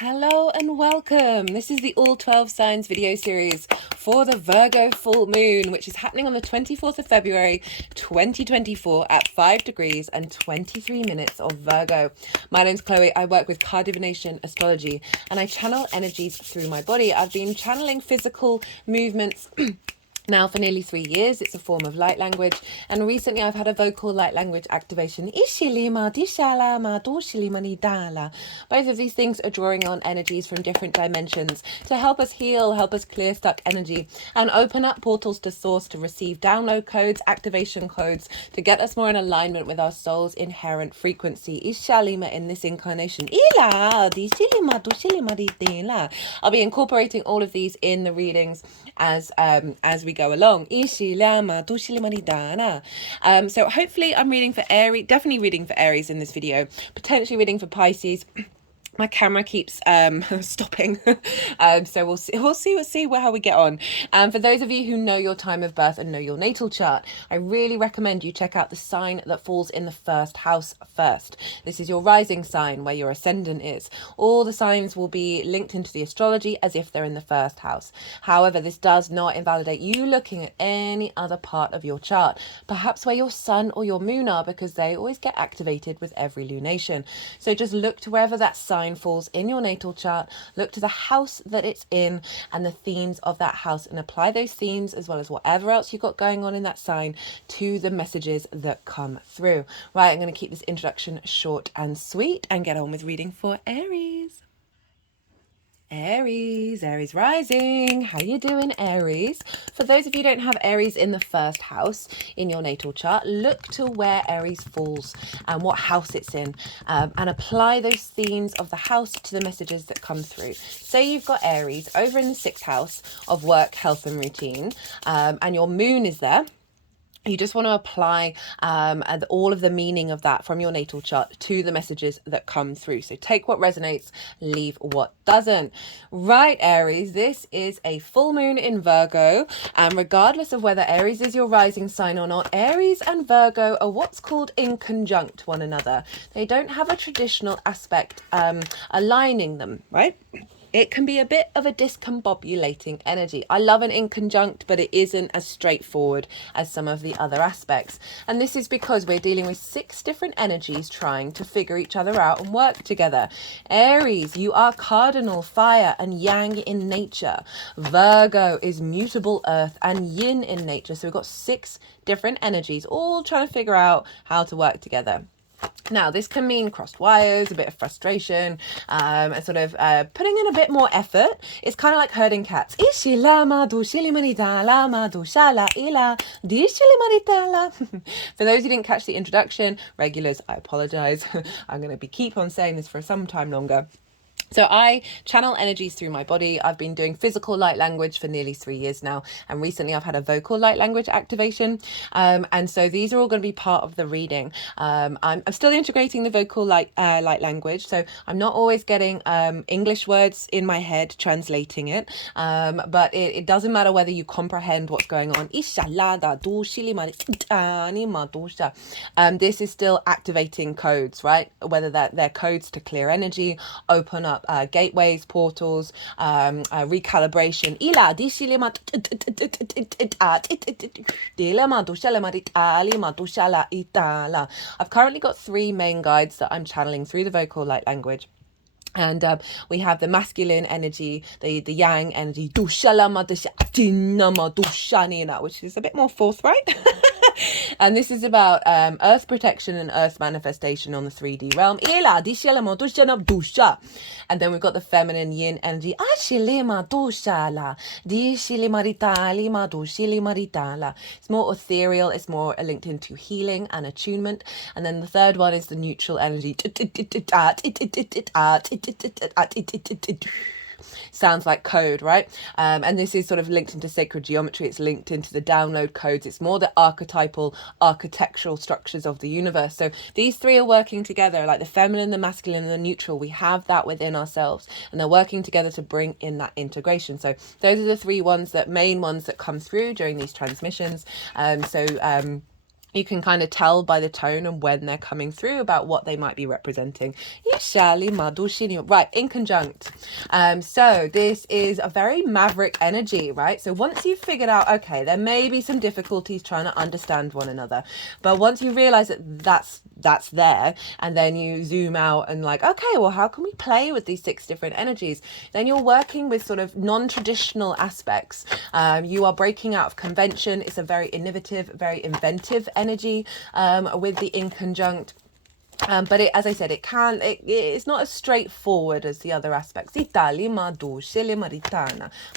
Hello and welcome. This is the All 12 Signs video series for the Virgo full moon, which is happening on the 24th of February 2024 at 5 degrees and 23 minutes of Virgo. My name's Chloe. I work with card divination, astrology, and I channel energies through my body. I've been channeling physical movements now for nearly 3 years. It's a form of light language, and recently I've had a vocal light language activation. Both of these things are drawing on energies from different dimensions to help us heal, help us clear stuck energy, and open up portals to source to receive download codes, activation codes, to get us more in alignment with our soul's inherent frequency. In this incarnation, I'll be incorporating all of these in the readings as we go along. So hopefully I'm reading for Aries, definitely reading for Aries in this video, potentially reading for Pisces. My camera keeps stopping, so we'll see how we get on. For those of you who know your time of birth and know your natal chart, I really recommend you check out the sign that falls in the first house first. This is your rising sign, where your ascendant is. All the signs will be linked into the astrology as if they're in the first house. However, this does not invalidate you looking at any other part of your chart, perhaps where your sun or your moon are, because they always get activated with every lunation. So just look to wherever that sign falls in your natal chart, look to the house that it's in and the themes of that house, and apply those themes as well as whatever else you've got going on in that sign to the messages that come through. Right, I'm going to keep this introduction short and sweet and get on with reading for Aries. Aries rising. How you doing, Aries? For those of you who don't have Aries in the first house in your natal chart, look to where Aries falls and what house it's in, and apply those themes of the house to the messages that come through. Say you've got Aries over in the 6th house of work, health and routine, and your moon is there. You just want to apply all of the meaning of that from your natal chart to the messages that come through. So take what resonates, leave what doesn't. Right, Aries, this is a full moon in Virgo, and regardless of whether Aries is your rising sign or not, Aries and Virgo are what's called in conjunct one another. They don't have a traditional aspect aligning them, right? It can be a bit of a discombobulating energy. I love an in conjunct, but it isn't as straightforward as some of the other aspects. And this is because we're dealing with 6 different energies trying to figure each other out and work together. Aries, you are cardinal fire and yang in nature. Virgo is mutable earth and yin in nature. So we've got 6 different energies all trying to figure out how to work together. Now, this can mean crossed wires, a bit of frustration, and sort of putting in a bit more effort. It's kind of like herding cats. For those who didn't catch the introduction, regulars, I apologize. I'm going to keep on saying this for some time longer. So I channel energies through my body. I've been doing physical light language for nearly 3 years now, and recently I've had a vocal light language activation, and so these are all going to be part of the reading. I'm still integrating the vocal light language, so I'm not always getting English words in my head translating it, but it doesn't matter whether you comprehend what's going on. This is still activating codes, right? Whether they're codes to clear energy, open up gateways, portals, recalibration. I've currently got 3 main guides that I'm channeling through the vocal light language. And we have the masculine energy, the yang energy, which is a bit more forthright. And this is about earth protection and earth manifestation on the 3D realm. And then we've got the feminine yin energy. It's more ethereal, it's more linked into healing and attunement. And then the third one is the neutral energy. Sounds like code, right? And this is sort of linked into sacred geometry. It's linked into the download codes. It's more the archetypal, architectural structures of the universe. So these 3 are working together, like the feminine, the masculine, and the neutral. We have that within ourselves, and they're working together to bring in that integration. So those are the 3 main ones that come through during these transmissions. you can kind of tell by the tone and when they're coming through about what they might be representing. Right, in conjunct. So this is a very maverick energy, right? So once you've figured out, okay, there may be some difficulties trying to understand one another, but once you realize that that's there, and then you zoom out and like, okay, well, how can we play with these 6 different energies? Then you're working with sort of non-traditional aspects. You are breaking out of convention. It's a very innovative, very inventive energy with the in conjunct. But as I said, it's not as straightforward as the other aspects. But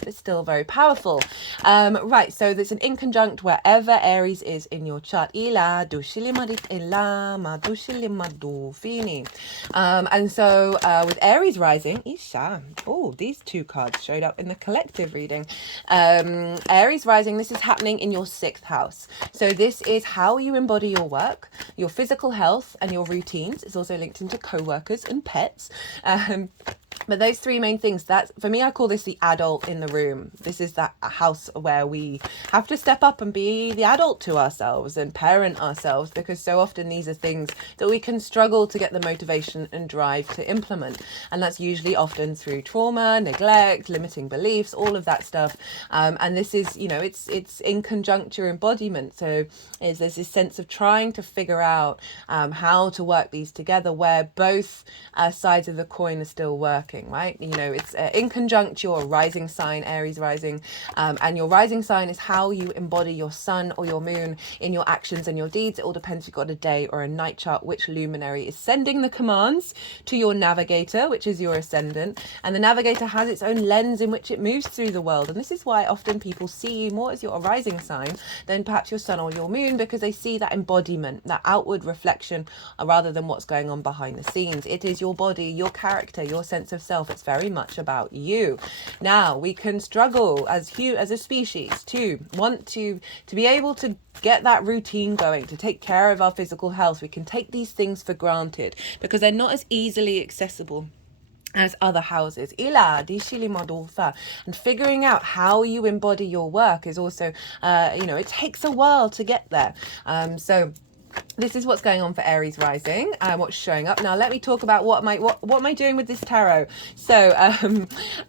it's still very powerful. Right, so there's an in conjunct wherever Aries is in your chart. And so with Aries rising, these 2 cards showed up in the collective reading. Aries rising, this is happening in your 6th house. So this is how you embody your work, your physical health, and your routine. It's also linked into co-workers and pets. But those 3 main things, that's, for me, I call this the adult in the room. This is that house where we have to step up and be the adult to ourselves and parent ourselves, because so often these are things that we can struggle to get the motivation and drive to implement. And that's usually often through trauma, neglect, limiting beliefs, all of that stuff. And this is, it's in conjuncture embodiment. So there's this sense of trying to figure out how to work these together where both sides of the coin are still working. Right, it's in conjunct your rising sign, Aries rising, and your rising sign is how you embody your sun or your moon in your actions and your deeds. It all depends if you've got a day or a night chart, which luminary is sending the commands to your navigator, which is your ascendant. And the navigator has its own lens in which it moves through the world, and this is why often people see you more as your rising sign than perhaps your sun or your moon, because they see that embodiment, that outward reflection, rather than what's going on behind the scenes. It is your body, your character, your sense of self. It's very much about you. Now we can struggle as a species to want to be able to get that routine going, to take care of our physical health. We can take these things for granted because they're not as easily accessible as other houses. And figuring out how you embody your work is also it takes a while to get there. So this is what's going on for Aries rising and what's showing up. Now let me talk about what am I doing with this tarot. So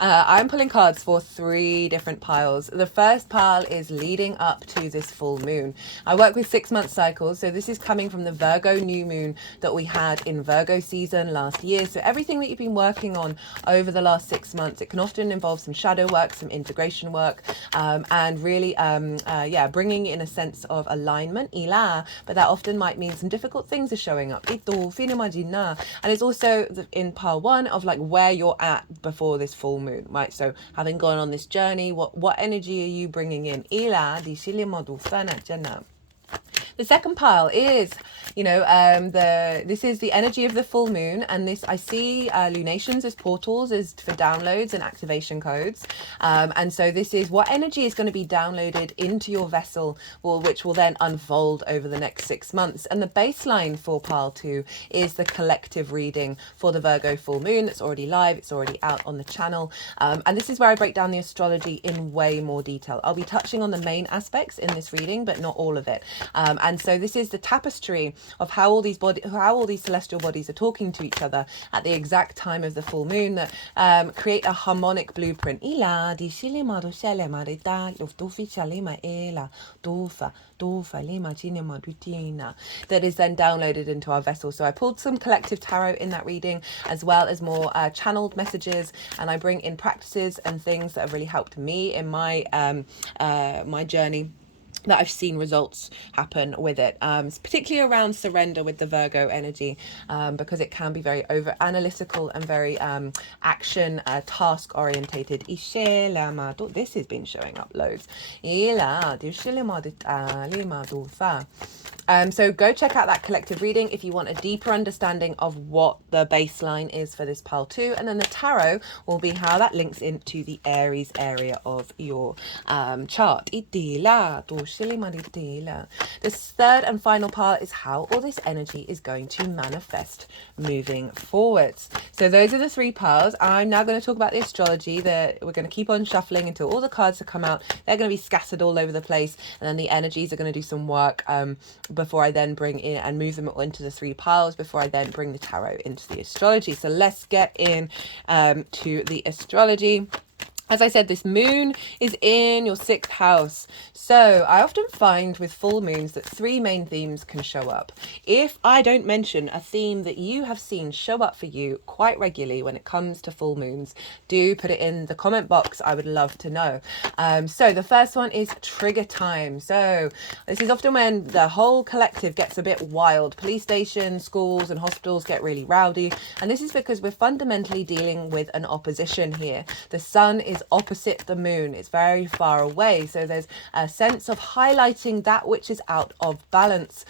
I'm pulling cards for 3 different piles. The first pile is leading up to this full moon. I work with 6-month cycles, so this is coming from the Virgo new moon that we had in Virgo season last year. So everything that you've been working on over the last 6 months, it can often involve some shadow work, some integration work, and really bringing in a sense of alignment, but that often might mean some difficult things are showing up. And it's also in pile 1 of like where you're at before this full moon, right? So having gone on this journey, what energy are you bringing in? The second pile is, this is the energy of the full moon, and this I see lunations as portals, as for downloads and activation codes, and so this is what energy is going to be downloaded into your vessel, which will then unfold over the next 6 months. And the baseline for pile 2 is the collective reading for the Virgo full moon that's already live. It's already out on the channel, and this is where I break down the astrology in way more detail. I'll be touching on the main aspects in this reading, but not all of it. And so this is the tapestry of how all these celestial bodies are talking to each other at the exact time of the full moon that create a harmonic blueprint. That is then downloaded into our vessel. So I pulled some collective tarot in that reading, as well as more channeled messages, and I bring in practices and things that have really helped me in my my journey, that I've seen results happen with it, particularly around surrender with the Virgo energy, because it can be very over analytical and very action task orientated. This has been showing up loads. So go check out that collective reading if you want a deeper understanding of what the baseline is for this pile 2, and then the tarot will be how that links into the Aries area of your chart. This third and final part is how all this energy is going to manifest moving forwards. So those are the three piles. I'm now going to talk about the astrology. We're going to keep on shuffling until all the cards have come out. They're going to be scattered all over the place, and then the energies are going to do some work before I then bring in and move them into the three piles before I then bring the tarot into the astrology. So let's get in to the astrology. As I said, this moon is in your 6th house. So I often find with full moons that three main themes can show up. If I don't mention a theme that you have seen show up for you quite regularly when it comes to full moons, do put it in the comment box. I would love to know. So the first one is trigger time. So this is often when the whole collective gets a bit wild. Police stations, schools and hospitals get really rowdy. And this is because we're fundamentally dealing with an opposition here. The sun is opposite the moon. It's very far away, so there's a sense of highlighting that which is out of balance,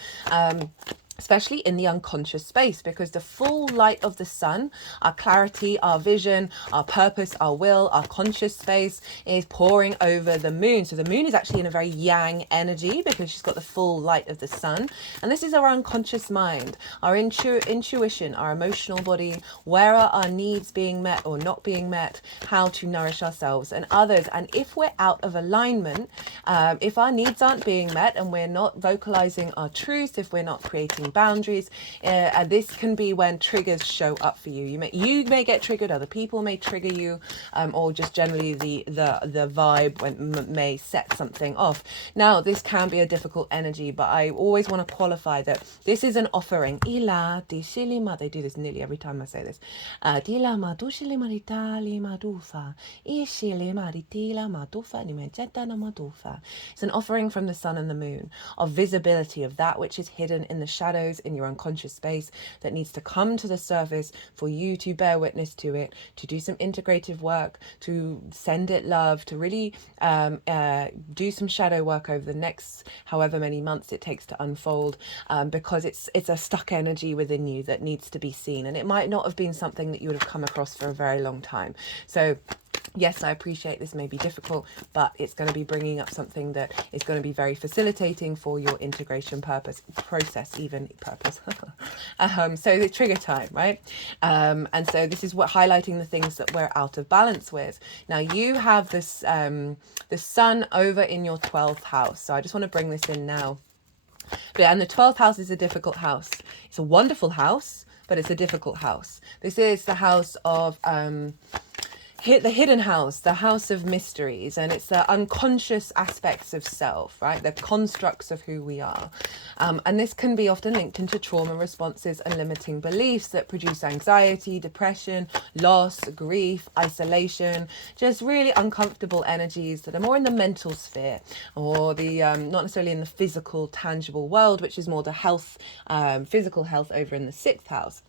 especially in the unconscious space, because the full light of the sun, our clarity, our vision, our purpose, our will, our conscious space is pouring over the moon. So the moon is actually in a very yang energy because she's got the full light of the sun. And this is our unconscious mind, our intuition, our emotional body, where are our needs being met or not being met, how to nourish ourselves and others. And if we're out of alignment, if our needs aren't being met and we're not vocalizing our truth, if we're not creating boundaries, and this can be when triggers show up for you. You may get triggered, other people may trigger you, or just generally the vibe may set something off. Now this can be a difficult energy, but I always want to qualify that this is an offering. They do this nearly every time I say this. It's an offering from the sun and the moon of visibility of that which is hidden in the shadows in your unconscious space that needs to come to the surface for you to bear witness to it, to do some integrative work, to send it love, to really do some shadow work over the next however many months it takes to unfold, because it's a stuck energy within you that needs to be seen, and it might not have been something that you would have come across for a very long time. So yes, I appreciate this may be difficult, but it's going to be bringing up something that is going to be very facilitating for your integration process. So the trigger time, right? And so this is what highlighting the things that we're out of balance with. Now you have this the sun over in your 12th house. So I just want to bring this in now. And the 12th house is a difficult house. It's a wonderful house, but it's a difficult house. This is the house of the hidden house, the house of mysteries, and it's the unconscious aspects of self, right? The constructs of who we are. And this can be often linked into trauma responses and limiting beliefs that produce anxiety, depression, loss, grief, isolation, just really uncomfortable energies that are more in the mental sphere, or the not necessarily in the physical, tangible world, which is more the health, physical health over in the 6th house.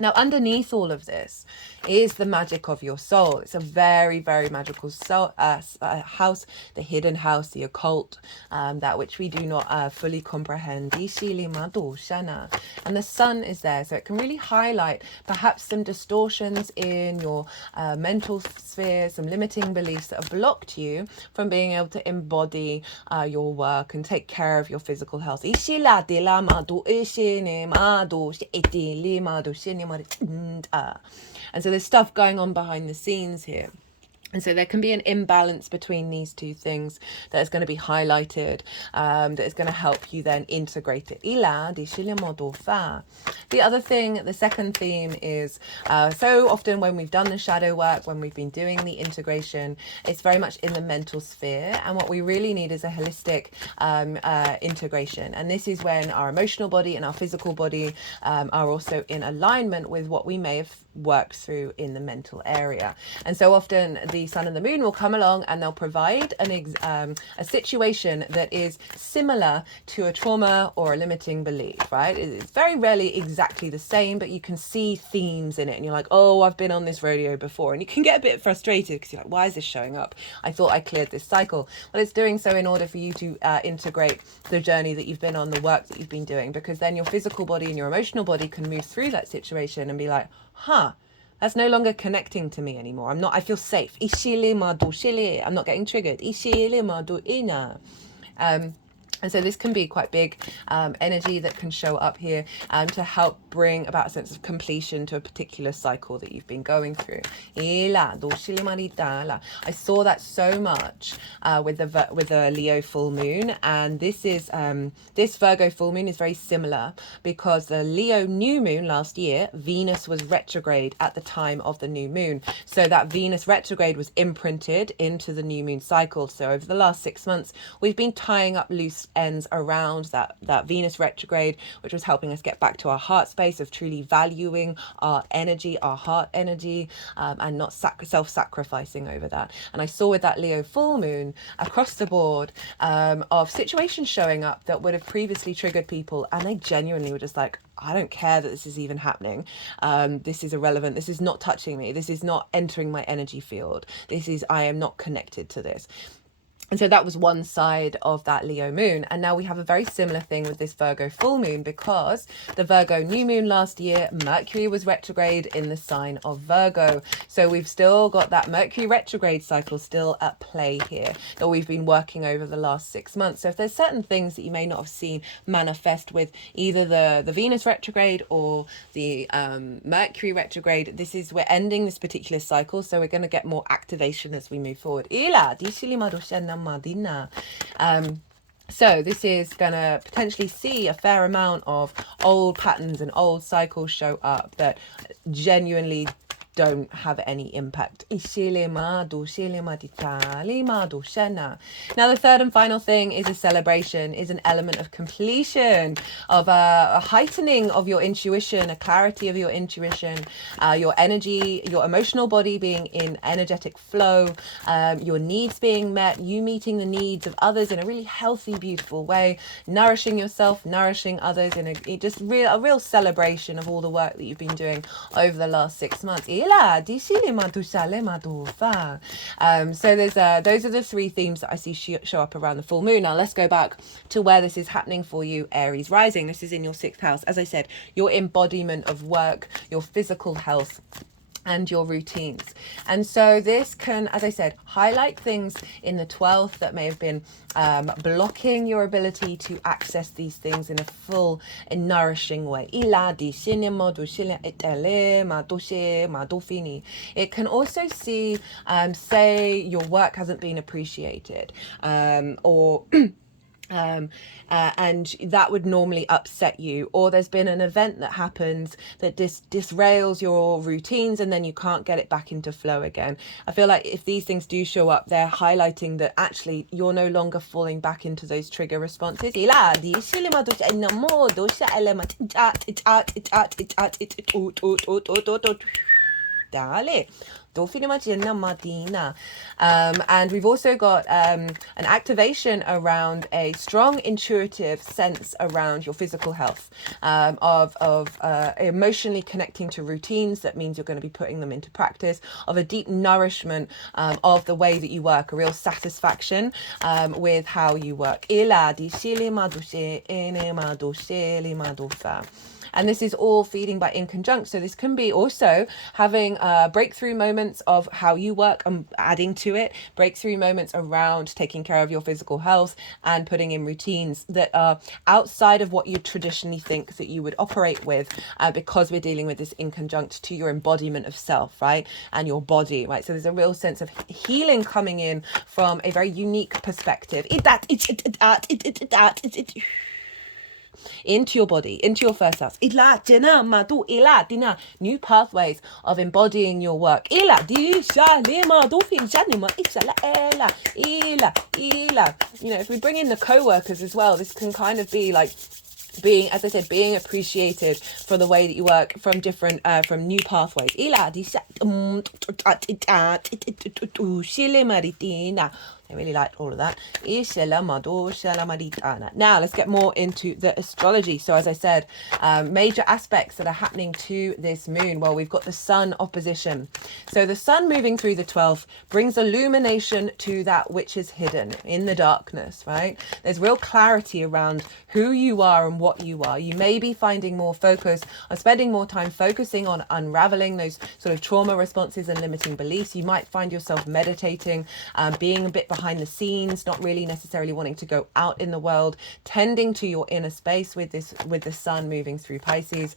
Now, underneath all of this is the magic of your soul. It's a very, very magical soul, house, the hidden house, the occult, that which we do not fully comprehend. And the sun is there, so it can really highlight perhaps some distortions in your mental sphere, some limiting beliefs that have blocked you from being able to embody your work and take care of your physical health. And so there's stuff going on behind the scenes here. And so there can be an imbalance between these two things that is going to be highlighted, that is going to help you then integrate it. The other thing, the second theme is, so often when we've done the shadow work, when we've been doing the integration, it's very much in the mental sphere. And what we really need is a holistic integration. And this is when our emotional body and our physical body are also in alignment with what we may have worked through in the mental area. And so often the sun and the moon will come along and they'll provide a situation that is similar to a trauma or a limiting belief, right? It's very rarely exactly the same, but you can see themes in it and you're like, oh, I've been on this rodeo before. And you can get a bit frustrated because you're like, why is this showing up? I thought I cleared this cycle. Well, it's doing so in order for you to integrate the journey that you've been on, the work that you've been doing, because then your physical body and your emotional body can move through that situation and be like, huh, that's no longer connecting to me anymore. I feel safe. I'm not getting triggered. And so this can be quite big energy that can show up here to help bring about a sense of completion to a particular cycle that you've been going through. I saw that so much with the Leo full moon, and this Virgo full moon is very similar because the Leo new moon last year, Venus was retrograde at the time of the new moon. So that Venus retrograde was imprinted into the new moon cycle. So over the last 6 months, we've been tying up loose ends around that Venus retrograde, which was helping us get back to our heart space of truly valuing our energy, our heart energy, and not self-sacrificing over that. And I saw with that Leo full moon across the board of situations showing up that would have previously triggered people, and they genuinely were just like, I don't care that this is even happening. This is irrelevant. This is not touching me. This is not entering my energy field. I am not connected to this. And so that was one side of that Leo moon. And now we have a very similar thing with this Virgo full moon, because the Virgo new moon last year, Mercury was retrograde in the sign of Virgo. So we've still got that Mercury retrograde cycle still at play here that we've been working over the last 6 months. So if there's certain things that you may not have seen manifest with either the Venus retrograde or the Mercury retrograde, we're ending this particular cycle. So we're going to get more activation as we move forward. So this is going to potentially see a fair amount of old patterns and old cycles show up that genuinely don't have any impact. Now the third and final thing is a celebration, is an element of completion, of a heightening of your intuition, a clarity of your intuition, your energy, your emotional body being in energetic flow, your needs being met, you meeting the needs of others in a really healthy, beautiful way, nourishing yourself, nourishing others in a real celebration of all the work that you've been doing over the last 6 months. So those are the three themes that I see show up around the full moon. Now let's go back to where this is happening for you, Aries rising. This is in your 6th house. As I said, your embodiment of work, your physical health, and your routines. And so this can, as I said, highlight things in the 12th that may have been blocking your ability to access these things in a full and nourishing way. It can also see, say your work hasn't been appreciated, or and that would normally upset you, or there's been an event that happens that disrails your routines and then you can't get it back into flow again. I feel like if these things do show up, they're highlighting that actually you're no longer falling back into those trigger responses. And we've also got an activation around a strong intuitive sense around your physical health, of emotionally connecting to routines. That means you're going to be putting them into practice, of a deep nourishment of the way that you work, a real satisfaction with how you work. And this is all feeding by in conjunct. So this can be also having breakthrough moments of how you work and adding to it, breakthrough moments around taking care of your physical health and putting in routines that are outside of what you traditionally think that you would operate with, because we're dealing with this in conjunct to your embodiment of self, right? And your body, right? So there's a real sense of healing coming in from a very unique perspective. Into your body, into your first house. New pathways of embodying your work. You know, if we bring in the co-workers as well, this can kind of be like being, as I said, being appreciated for the way that you work from different, from new pathways. I really liked all of that. Now let's get more into the astrology. So as I said, major aspects that are happening to this moon. Well, we've got the sun opposition. So the sun moving through the 12th brings illumination to that which is hidden in the darkness, right? There's real clarity around who you are and what you are. You may be finding more focus or spending more time focusing on unraveling those sort of trauma responses and limiting beliefs. You might find yourself meditating, being a bit behind behind the scenes, not really necessarily wanting to go out in the world, tending to your inner space with the sun moving through Pisces.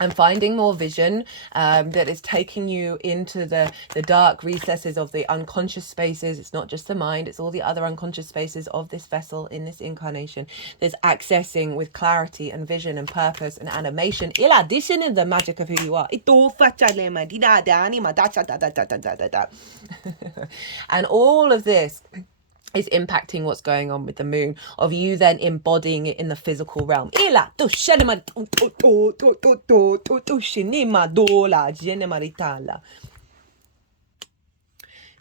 And finding more vision that is taking you into the dark recesses of the unconscious spaces. It's not just the mind, it's all the other unconscious spaces of this vessel in this incarnation. There's accessing with clarity and vision and purpose and animation. In addition to the magic of who you are. And all of this is impacting what's going on with the moon, of you then embodying it in the physical realm.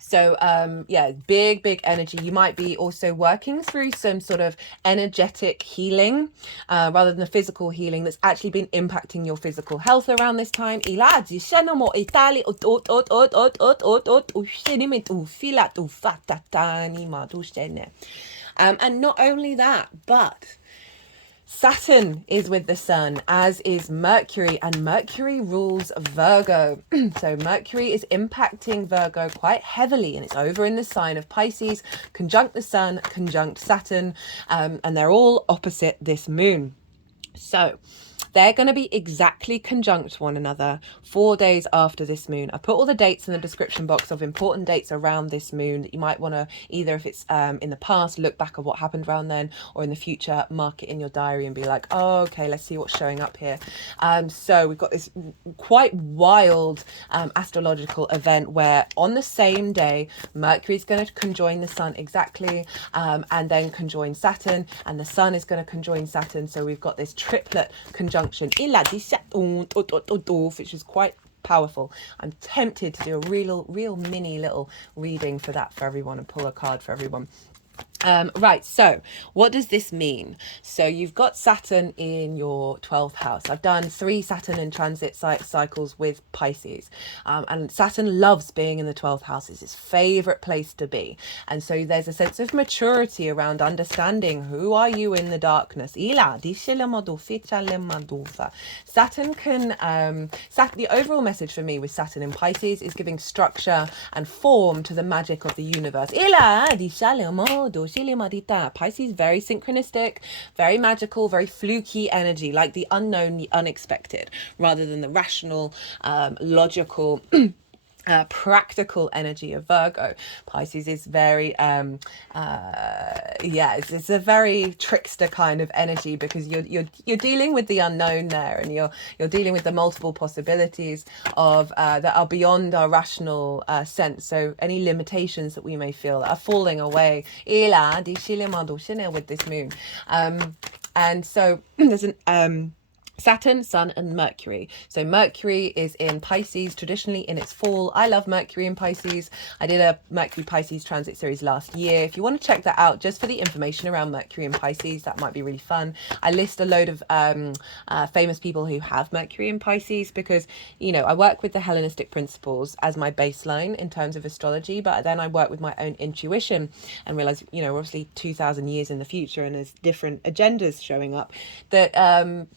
So yeah, big energy. You might be also working through some sort of energetic healing rather than the physical healing that's actually been impacting your physical health around this time. And not only that, but Saturn is with the sun, as is Mercury, and Mercury rules Virgo. So Mercury is impacting Virgo quite heavily, and it's over in the sign of Pisces, conjunct the sun, conjunct Saturn, and they're all opposite this moon. So they're going to be exactly conjunct one another 4 days after this moon. I put all the dates in the description box of important dates around this moon that you might want to, either if it's in the past, look back at what happened around then, or in the future, mark it in your diary and be like, oh, okay, let's see what's showing up here. So we've got this quite wild astrological event where on the same day, Mercury is going to conjoin the sun exactly, and then conjoin Saturn, and the sun is going to conjoin Saturn. So we've got this triplet conjunction, which is quite powerful. I'm tempted to do a real mini little reading for that for everyone and pull a card for everyone. Right, so what does this mean? So you've got Saturn in your 12th house. I've done 3 Saturn in transit cycles with Pisces, and Saturn loves being in the 12th house. It's his favorite place to be, and so there's a sense of maturity around understanding who are you in the darkness. Saturn can the overall message for me with Saturn in Pisces is giving structure and form to the magic of the universe. Pisces, very synchronistic, very magical, very fluky energy, like the unknown, the unexpected, rather than the rational, logical, practical energy of Virgo. Pisces is very it's a very trickster kind of energy, because you're dealing with the unknown there, and you're dealing with the multiple possibilities of that are beyond our rational sense. So any limitations that we may feel that are falling away with this moon, and so there's an Saturn, Sun, and Mercury. So Mercury is in Pisces, traditionally in its fall. I love Mercury in Pisces. I did a Mercury Pisces transit series last year. If you want to check that out, just for the information around Mercury in Pisces, that might be really fun. I list a load of famous people who have Mercury in Pisces, because, you know, I work with the Hellenistic principles as my baseline in terms of astrology, but then I work with my own intuition and realize, you know, obviously 2,000 years in the future, and there's different agendas showing up, that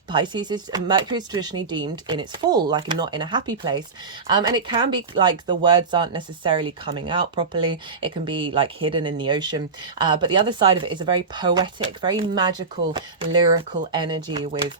Pisces Mercury is traditionally deemed in its fall, like not in a happy place, and it can be like the words aren't necessarily coming out properly. It can be like hidden in the ocean, but the other side of it is a very poetic, very magical, lyrical energy with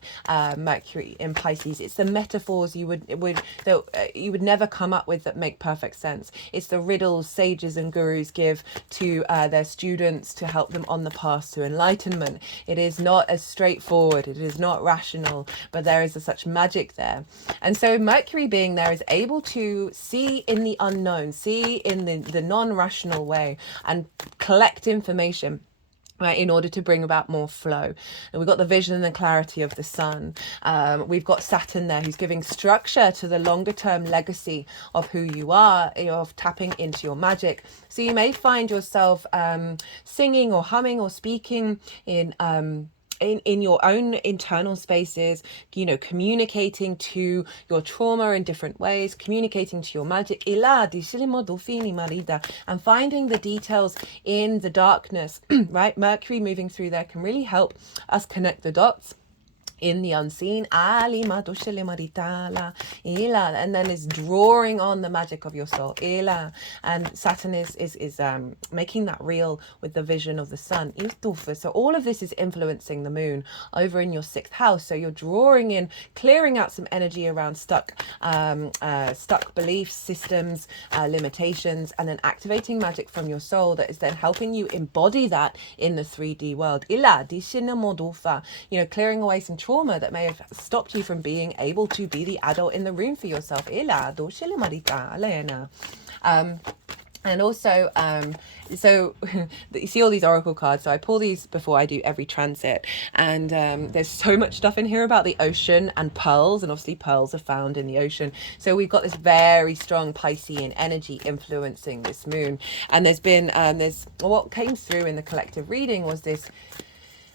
Mercury in Pisces. It's the metaphors you would never come up with that make perfect sense. It's the riddles sages and gurus give to their students to help them on the path to enlightenment. It is not as straightforward, it is not rational, but there is such magic there. And so Mercury being there is able to see in the unknown, see in the non-rational way, and collect information, right, in order to bring about more flow. And we've got the vision and the clarity of the sun. We've got Saturn there, who's giving structure to the longer term legacy of who you are, of tapping into your magic. So you may find yourself singing or humming or speaking in your own internal spaces, you know, communicating to your trauma in different ways, communicating to your magic, and finding the details in the darkness, right? Mercury moving through there can really help us connect the dots in the unseen, and then is drawing on the magic of your soul, and Saturn is making that real with the vision of the sun. So all of this is influencing the moon over in your 6th house. So you're drawing in, clearing out some energy around stuck beliefs, systems, limitations, and then activating magic from your soul that is then helping you embody that in the 3D world. Clearing away some trauma that may have stopped you from being able to be the adult in the room for yourself. And also, so you see all these oracle cards. So I pull these before I do every transit. And there's so much stuff in here about the ocean and pearls. And obviously pearls are found in the ocean. So we've got this very strong Piscean energy influencing this moon. And there's been, what came through in the collective reading was this.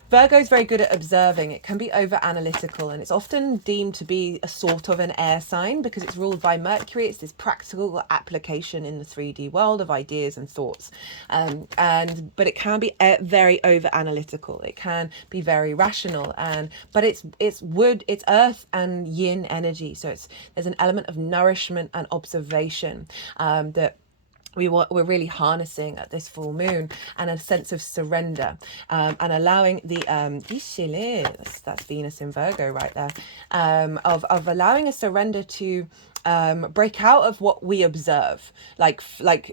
Virgo is very good at observing. It can be over analytical, and it's often deemed to be a sort of an air sign because it's ruled by Mercury. It's this practical application in the 3D world of ideas and thoughts, but it can be very over analytical. It can be very rational, but it's earth and yin energy. So there's an element of nourishment and observation that we're really harnessing at this full moon, and a sense of surrender, and allowing that's Venus in Virgo right there, of allowing a surrender to break out of what we observe, like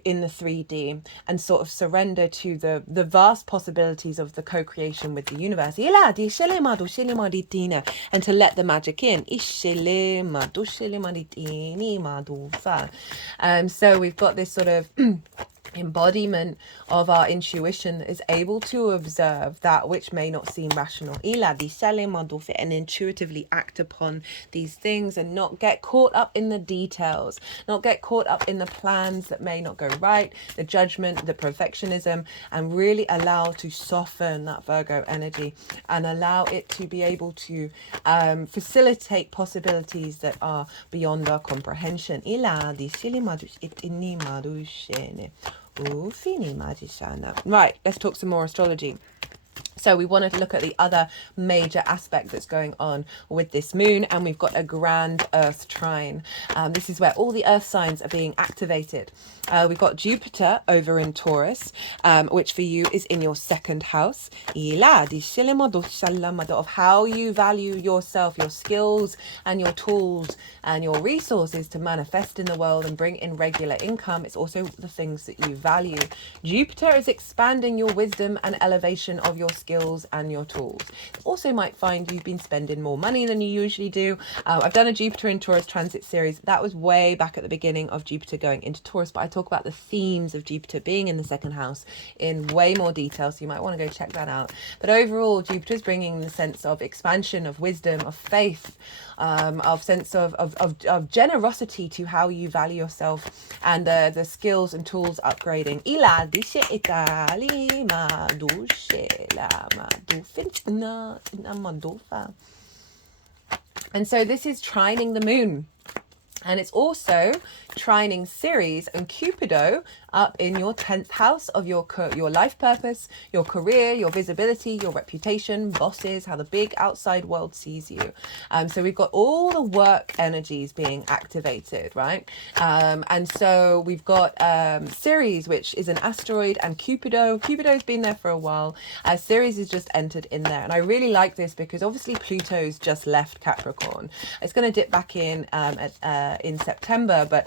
in the 3D, and sort of surrender to the vast possibilities of the co-creation with the universe, and to let the magic in. So we've got this sort of embodiment of our intuition that is able to observe that which may not seem rational, and intuitively act upon these things and not get caught up in the details, not get caught up in the plans that may not go right, the judgment, the perfectionism, and really allow to soften that Virgo energy and allow it to be able to facilitate possibilities that are beyond our comprehension. Right, let's talk some more astrology. So we wanted to look at the other major aspect that's going on with this moon, and we've got a grand Earth trine. This is where all the Earth signs are being activated. We've got Jupiter over in Taurus, which for you is in your 2nd house. Of how you value yourself, your skills and your tools and your resources to manifest in the world and bring in regular income. It's also the things that you value. Jupiter is expanding your wisdom and elevation of your skills and your tools. Also might find you've been spending more money than you usually do. I've done a Jupiter in Taurus transit series. That was way back at the beginning of Jupiter going into Taurus, but I talk about the themes of Jupiter being in the 2nd house in way more detail, so you might want to go check that out. But overall, Jupiter is bringing the sense of expansion, of wisdom, of faith, of sense of generosity to how you value yourself, and the skills and tools upgrading. And so this is trining the moon. And it's also trining Ceres and Cupido up in your 10th house of your life purpose, your career, your visibility, your reputation, bosses, how the big outside world sees you. So we've got all the work energies being activated, right? And so we've got Ceres, which is an asteroid, and Cupido. Cupido's been there for a while. Ceres has just entered in there. And I really like this because obviously Pluto's just left Capricorn. It's going to dip back in September, but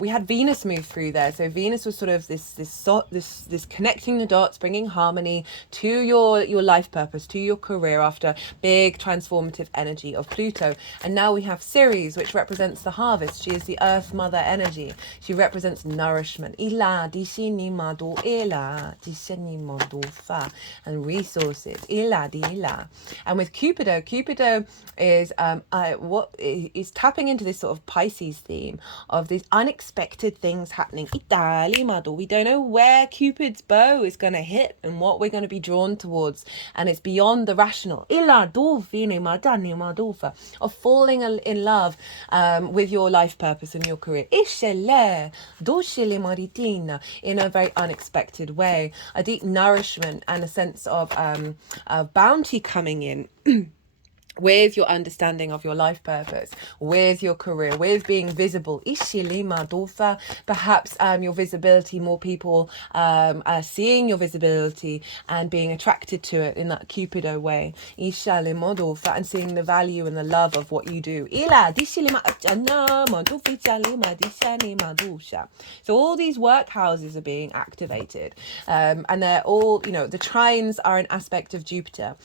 we had Venus move through there. So Venus was sort of this connecting the dots, bringing harmony to your life purpose, to your career after big transformative energy of Pluto. And now we have Ceres, which represents the harvest. She is the Earth Mother energy. She represents nourishment, and resources. And with Cupido is is tapping into this sort of Pisces theme of these unexpected things happening. We don't know where Cupid's bow is going to hit and what we're going to be drawn towards, and it's beyond the rational. Of falling in love with your life purpose and your career in a very unexpected way. A deep nourishment and a sense of bounty coming in. with your understanding of your life purpose, with your career, with being visible. Perhaps your visibility, more people are seeing your visibility and being attracted to it in that Cupido way. And seeing the value and the love of what you do. So all these work houses are being activated, and they're all, the trines are an aspect of Jupiter.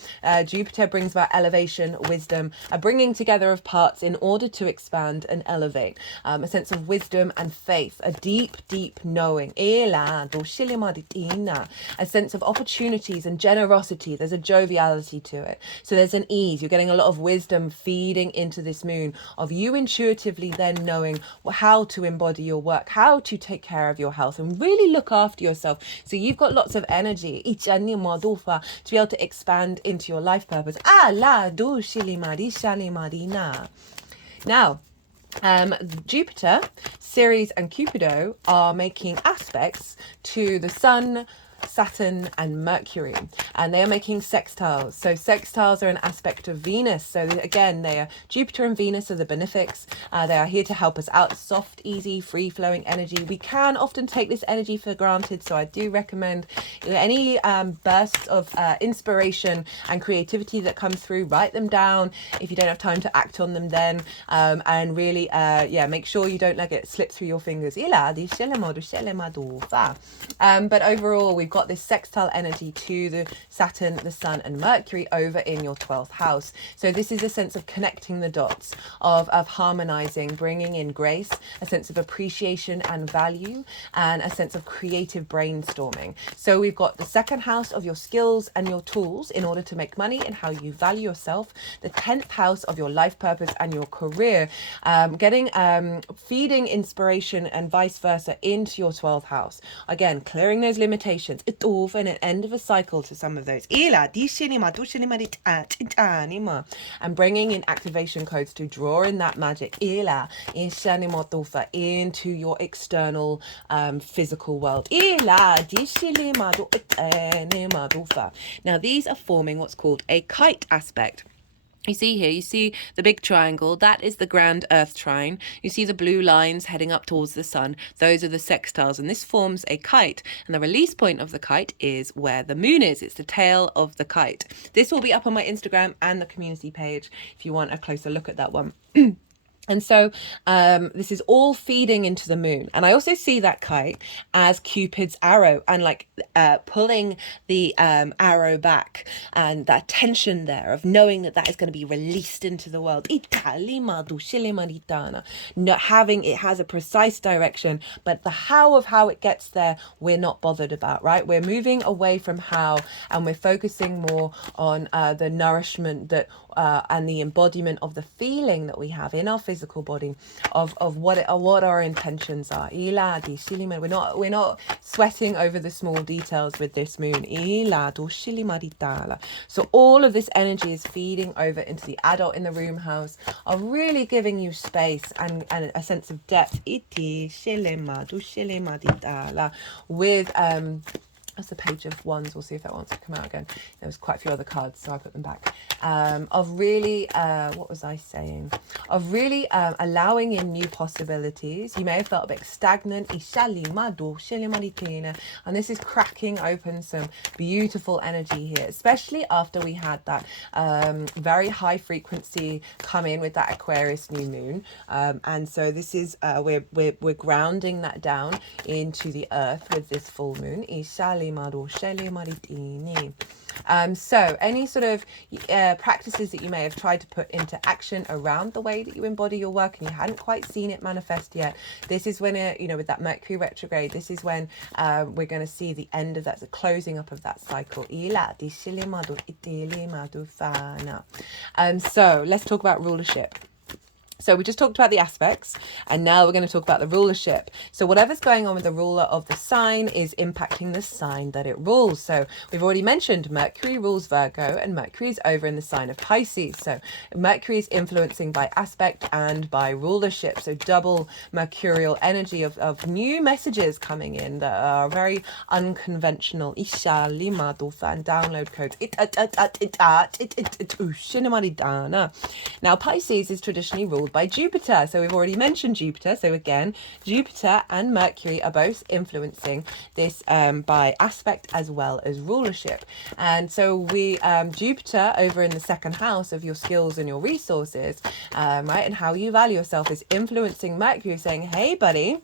Jupiter brings about elevation, wisdom, a bringing together of parts in order to expand and elevate, a sense of wisdom and faith, a deep knowing, a sense of opportunities and generosity. There's a joviality to it, so there's an ease. You're getting a lot of wisdom feeding into this moon, of you intuitively then knowing how to embody your work, how to take care of your health and really look after yourself. So you've got lots of energy to be able to expand into your life purpose. Now, Jupiter, Ceres and Cupido are making aspects to the Sun, Saturn and Mercury, and they are making sextiles. So sextiles are an aspect of Venus. So again, they are Jupiter and Venus are the benefics. They are here to help us out. Soft, easy, free-flowing energy. We can often take this energy for granted, so I do recommend any bursts of inspiration and creativity that come through, write them down if you don't have time to act on them then, and really make sure you don't let it slip through your fingers. But overall, we've got this sextile energy to the Saturn, the Sun and Mercury over in your 12th house. So this is a sense of connecting the dots, of harmonizing, bringing in grace, a sense of appreciation and value, and a sense of creative brainstorming. So we've got the second house of your skills and your tools in order to make money and how you value yourself, the 10th house of your life purpose and your career, feeding inspiration and vice versa into your 12th house. Again, clearing those limitations. It's over and an end of a cycle to some of those. And bringing in activation codes to draw in that magic into your external physical world. Now these are forming what's called a kite aspect. You see here, you see the big triangle, that is the grand earth trine. You see the blue lines heading up towards the sun, those are the sextiles, and this forms a kite. And the release point of the kite is where the moon is. It's the tail of the kite. This will be up on my Instagram and the community page if you want a closer look at that one. And so this is all feeding into the moon. And I also see that kite as Cupid's arrow, and like pulling the arrow back, and that tension there of knowing that is going to be released into the world. Not having it has a precise direction, but the how of how it gets there, we're not bothered about, right? We're moving away from how, and we're focusing more on the nourishment that and the embodiment of the feeling that we have in our physical body of what our intentions are. We're not sweating over the small details with this moon. So all of this energy is feeding over into the adult in the room house, of really giving you space and a sense of depth. With that's the page of wands. We'll see if that wants to come out again. There was quite a few other cards, so I put them back. Of really, what was I saying? Of really allowing in new possibilities. You may have felt a bit stagnant. And this is cracking open some beautiful energy here, especially after we had that very high frequency come in with that Aquarius new moon. And so this is, we're grounding that down into the earth with this full moon. So any sort of practices that you may have tried to put into action around the way that you embody your work and you hadn't quite seen it manifest yet, this is when with that Mercury retrograde, this is when we're going to see the end of that, the closing up of that cycle. So let's talk about rulership. So we just talked about the aspects, and now we're going to talk about the rulership. So whatever's going on with the ruler of the sign is impacting the sign that it rules. So we've already mentioned Mercury rules Virgo, and Mercury is over in the sign of Pisces. So Mercury is influencing by aspect and by rulership. So double mercurial energy of new messages coming in that are very unconventional. Isha lima dofa and download codes. Now Pisces is traditionally ruled by Jupiter. So we've already mentioned Jupiter. So again, Jupiter and Mercury are both influencing this by aspect as well as rulership. And so we Jupiter over in the second house of your skills and your resources, right, and how you value yourself is influencing Mercury, saying, hey buddy,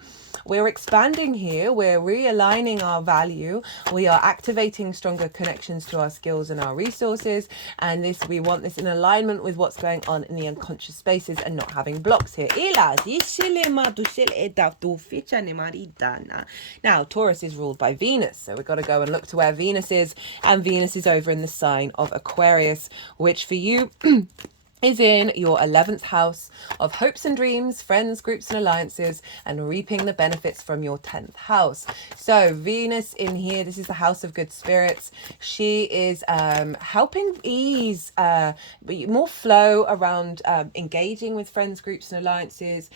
we're expanding here, we're realigning our value, we are activating stronger connections to our skills and our resources, and we want this in alignment with what's going on in the unconscious spaces and not having blocks here. Now Taurus is ruled by Venus, so we've got to go and look to where Venus is, and Venus is over in the sign of Aquarius, which for you is in your 11th house of hopes and dreams, friends, groups and alliances, and reaping the benefits from your 10th house. So Venus in here, this is the house of good spirits. She is helping ease more flow around engaging with friends, groups and alliances,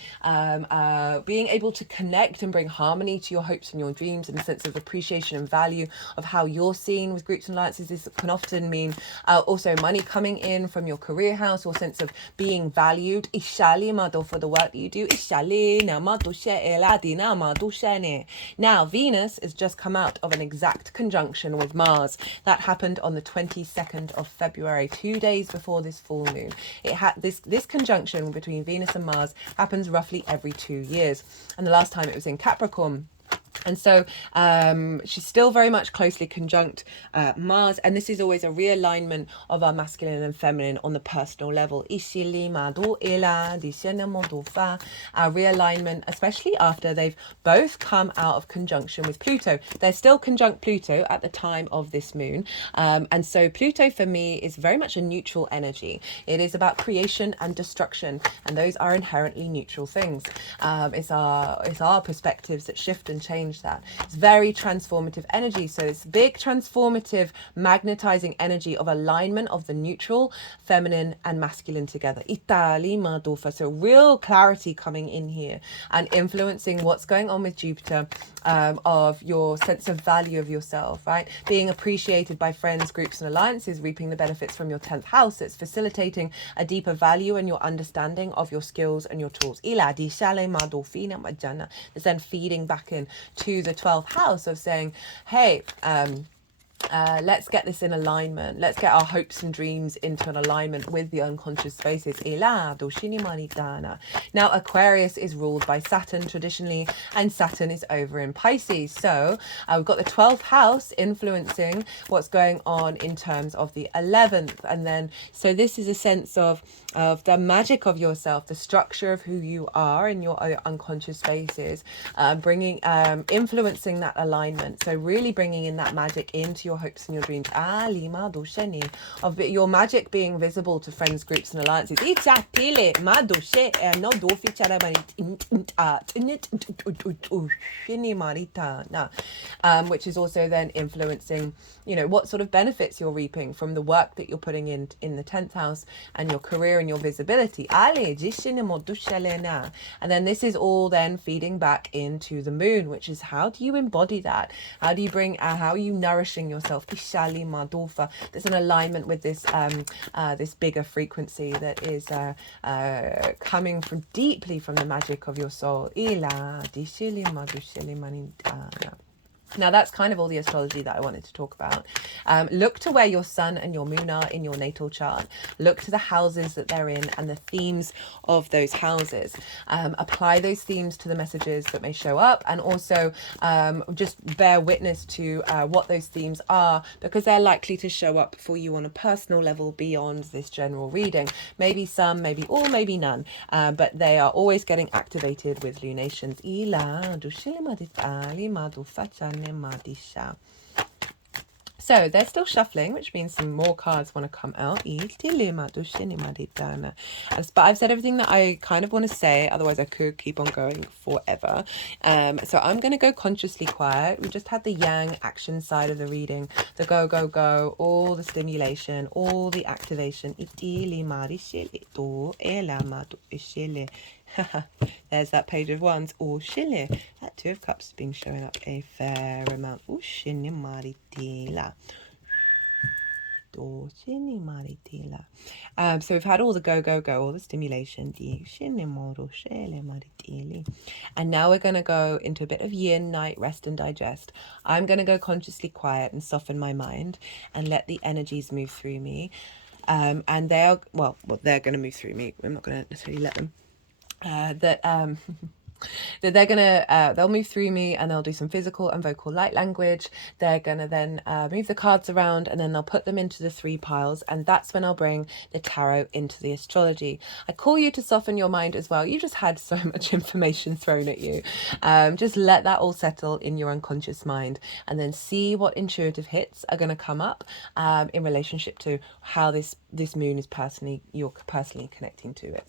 being able to connect and bring harmony to your hopes and your dreams, and a sense of appreciation and value of how you're seen with groups and alliances. This can often mean also money coming in from your career house, or sense of being valued. For the work that you do. Now Venus has just come out of an exact conjunction with Mars. That happened on the 22nd of February, 2 days before this full moon. It had this conjunction between Venus and Mars happens roughly every 2 years, and the last time it was in Capricorn. And so she's still very much closely conjunct Mars, and this is always a realignment of our masculine and feminine on the personal level. A realignment, especially after they've both come out of conjunction with Pluto. They're still conjunct Pluto at the time of this moon, and so Pluto for me is very much a neutral energy. It is about creation and destruction, and those are inherently neutral things. It's our perspectives that shift and change that. It's very transformative energy. So it's big transformative magnetizing energy of alignment of the neutral, feminine and masculine together. So real clarity coming in here and influencing what's going on with Jupiter, of your sense of value of yourself, right? Being appreciated by friends, groups and alliances, reaping the benefits from your 10th house. It's facilitating a deeper value and your understanding of your skills and your tools. It's then feeding back in to the 12th house of saying, hey, let's get this in alignment. Let's get our hopes and dreams into an alignment with the unconscious spaces. Now Aquarius is ruled by Saturn traditionally, and Saturn is over in Pisces. So we've got the 12th house influencing what's going on in terms of the 11th. And then, so this is a sense of the magic of yourself, the structure of who you are in your unconscious spaces, influencing that alignment. So really bringing in that magic into your hopes and your dreams. Of your magic being visible to friends, groups and alliances. Which is also then influencing, what sort of benefits you're reaping from the work that you're putting in the 10th house and your career and your visibility. And then this is all then feeding back into the moon, which is how do you embody that? How do you how are you nourishing yourself? There's an alignment with this this bigger frequency that is coming from deeply from the magic of your soul. Now that's kind of all the astrology that I wanted to talk about. Look to where your sun and your moon are in your natal chart. Look to the houses that they're in and the themes of those houses. Apply those themes to the messages that may show up, and also just bear witness to what those themes are, because they're likely to show up for you on a personal level beyond this general reading. Maybe some, maybe all, maybe none, but they are always getting activated with lunations. So they're still shuffling, which means some more cards want to come out. But I've said everything that I kind of want to say, otherwise I could keep on going forever. So I'm going to go consciously quiet. We just had the yang action side of the reading, the go, go, go, all the stimulation, all the activation. There's that page of wands. That two of cups has been showing up a fair amount. So we've had all the go, go, go, all the stimulation. And now we're going to go into a bit of yin, night, rest and digest. I'm going to go consciously quiet and soften my mind and let the energies move through me. And they're going to move through me. I'm not going to necessarily let them. That they're gonna they'll move through me and they'll do some physical and vocal light language. They're gonna then move the cards around and then they'll put them into the 3 piles, and that's when I'll bring the tarot into the astrology. I call you to soften your mind as well. You just had so much information thrown at you. Just let that all settle in your unconscious mind and then see what intuitive hits are going to come up in relationship to how this moon is you're personally connecting to it.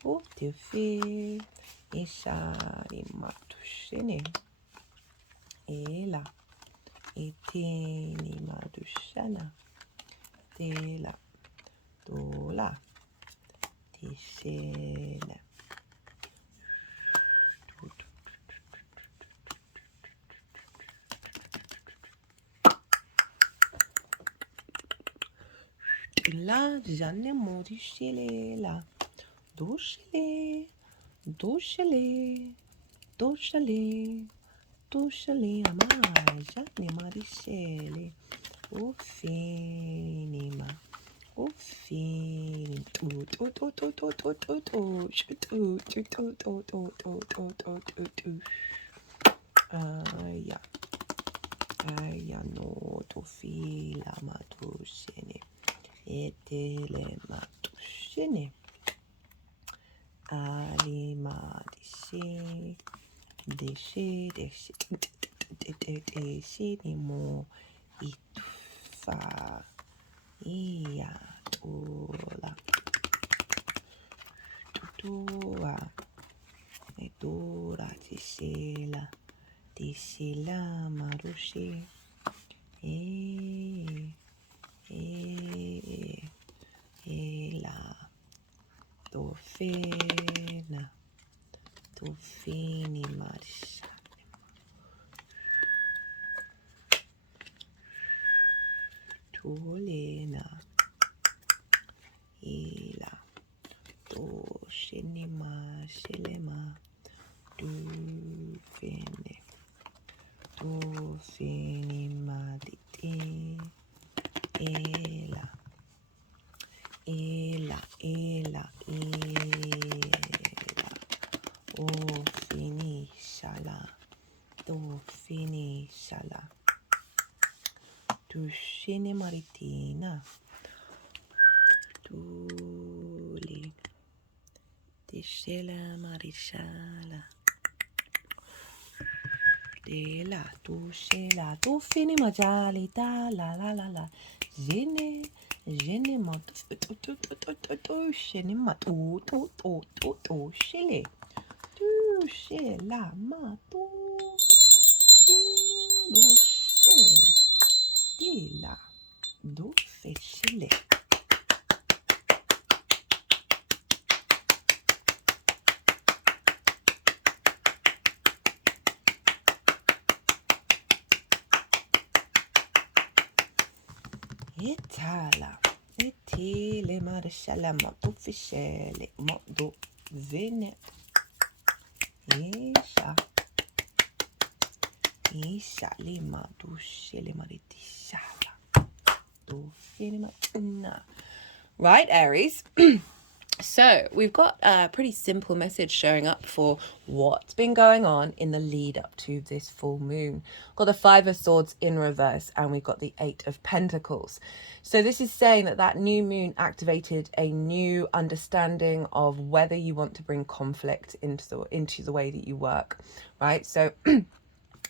Cultivate, ishari matushini, ela, itini madushana, tela, dola, tishela. La janne modishile la. Doshale, doshale, doshale, doshale, amai, jatne marishele, ufinima, ufinima, aya no to fila matushene, etele matushene. Alima deshe ni mo itufa iya tola tutua edora tisela marushi la Tofena, Tofini Marsha, Tolena, Ila, Toshinima, Shelema, Tufene, Tofini Maditi, Ela. Oh, finishala. Tu shine maritina. Tuli. Tishela marishala. Dela, tu shela, tu fini majalita, la. Jene matu shene matu to shele tu shela matu do she dila do fe shele. Etile marishala matu fishele modo vene isha lima do shele maritishala do fene matuna. Right, Aries. So we've got a pretty simple message showing up for what's been going on in the lead up to this full moon. Got the 5 of Swords in reverse and we've got the 8 of Pentacles. So this is saying that new moon activated a new understanding of whether you want to bring conflict into the way that you work, right? So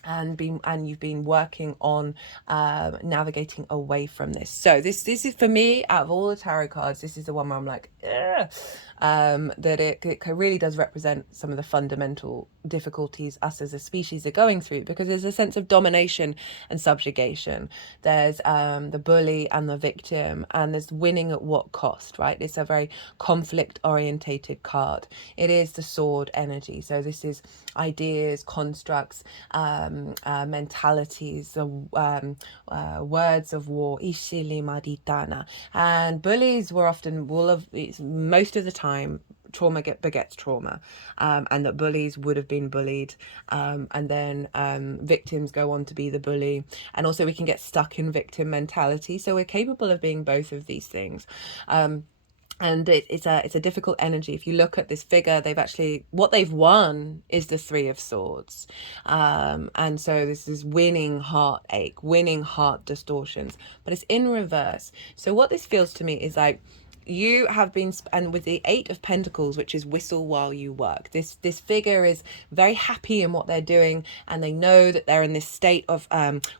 and you've been working on navigating away from this. So this is, for me, out of all the tarot cards, this is the one where I'm like, that it really does represent some of the fundamental difficulties us as a species are going through, because there's a sense of domination and subjugation. There's the bully and the victim, and there's winning at what cost, right? It's a very conflict orientated card. It is the sword energy. So this is ideas, constructs, mentalities, words of war, ishili maditana. And bullies were often, most of the time, trauma begets trauma, and that bullies would have been bullied, and then victims go on to be the bully, and also we can get stuck in victim mentality. So we're capable of being both of these things. And it's a difficult energy. If you look at this figure, what they've won is the Three of Swords, and so this is winning heartache, winning heart distortions, but it's in reverse. So what this feels to me is like, you have been, and with the Eight of Pentacles, which is whistle while you work, this figure is very happy in what they're doing, and they know that they're in this state of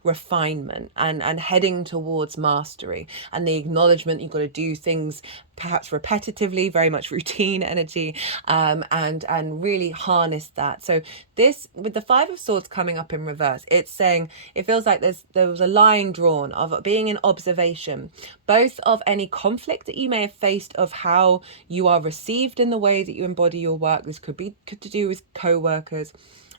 refinement and heading towards mastery, and the acknowledgement you've got to do things perhaps repetitively, very much routine energy, and really harness that. So this, with the Five of Swords coming up in reverse, it's saying, it feels like there was a line drawn of being in observation, both of any conflict that you may have faced, of how you are received in the way that you embody your work. This could to do with co-workers,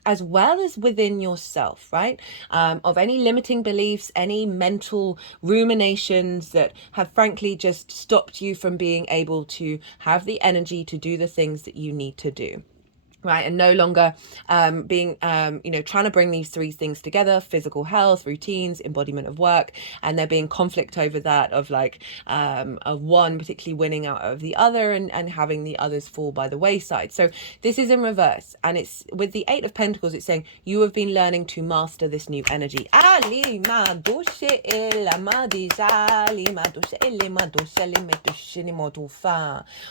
as well as within yourself, right? Of any limiting beliefs, any mental ruminations that have frankly just stopped you from being able to have the energy to do the things that you need to do. Right, and no longer being, trying to bring these three things together: physical health, routines, embodiment of work, and there being conflict over that, of like, of one particularly winning out of the other, and having the others fall by the wayside. So this is in reverse, and it's with the Eight of Pentacles. It's saying you have been learning to master this new energy.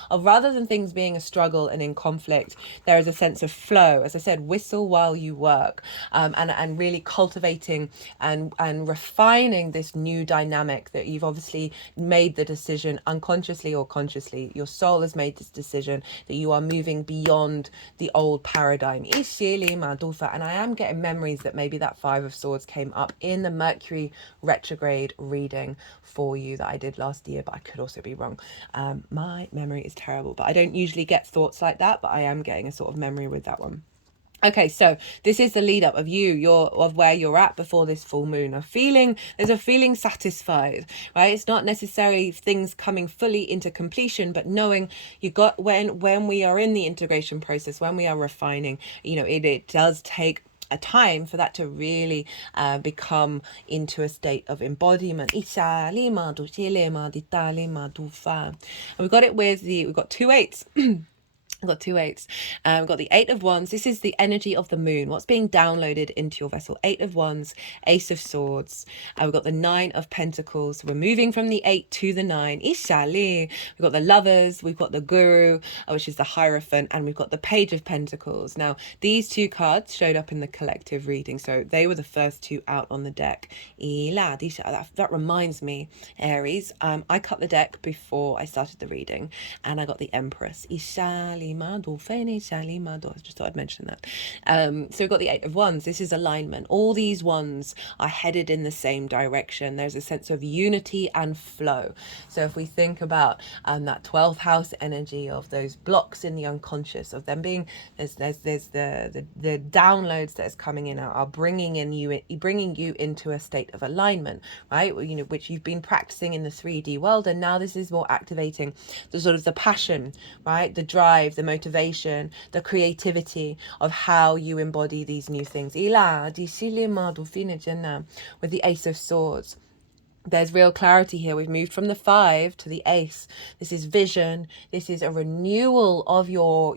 Of rather than things being a struggle and in conflict, there is a sense of flow. As I said, whistle while you work, and really cultivating and refining this new dynamic that you've obviously made the decision, unconsciously or consciously. Your soul has made this decision that you are moving beyond the old paradigm. And I am getting memories that maybe that Five of Swords came up in the Mercury retrograde reading for you that I did last year, but I could also be wrong. My memory is terrible, but I don't usually get thoughts like that, but I am getting a sort of memory with that one. Okay, so this is the lead up of of where you're at before this full moon. There's a feeling satisfied, right? It's not necessarily things coming fully into completion, but knowing you got, when we are in the integration process, when we are refining, it does take a time for that to really become into a state of embodiment. And we've got it with we've got two eights. We've got two eights. We've got the Eight of Wands. This is the energy of the moon. What's being downloaded into your vessel? Eight of Wands, Ace of Swords. We've got the Nine of Pentacles. We're moving from the 8 to the 9. Ishali. We've got the Lovers. We've got the Guru, which is the Hierophant. And we've got the Page of Pentacles. Now, these two cards showed up in the collective reading. So they were the first two out on the deck. That reminds me, Aries. I cut the deck before I started the reading. And I got the Empress. Ishali. I just thought I'd mention that. So we've got the Eight of Wands. This is alignment. All these wands are headed in the same direction. There's a sense of unity and flow. So if we think about that 12th house energy of those blocks in the unconscious, of them being, there's the downloads that is coming in are bringing you into a state of alignment, right? Which you've been practicing in the 3D world, and now this is more activating the sort of the passion, right? The drive, the motivation, the creativity of how you embody these new things. With the Ace of Swords, There's real clarity here. We've moved from the 5 to the ace. This is vision. This is a renewal of your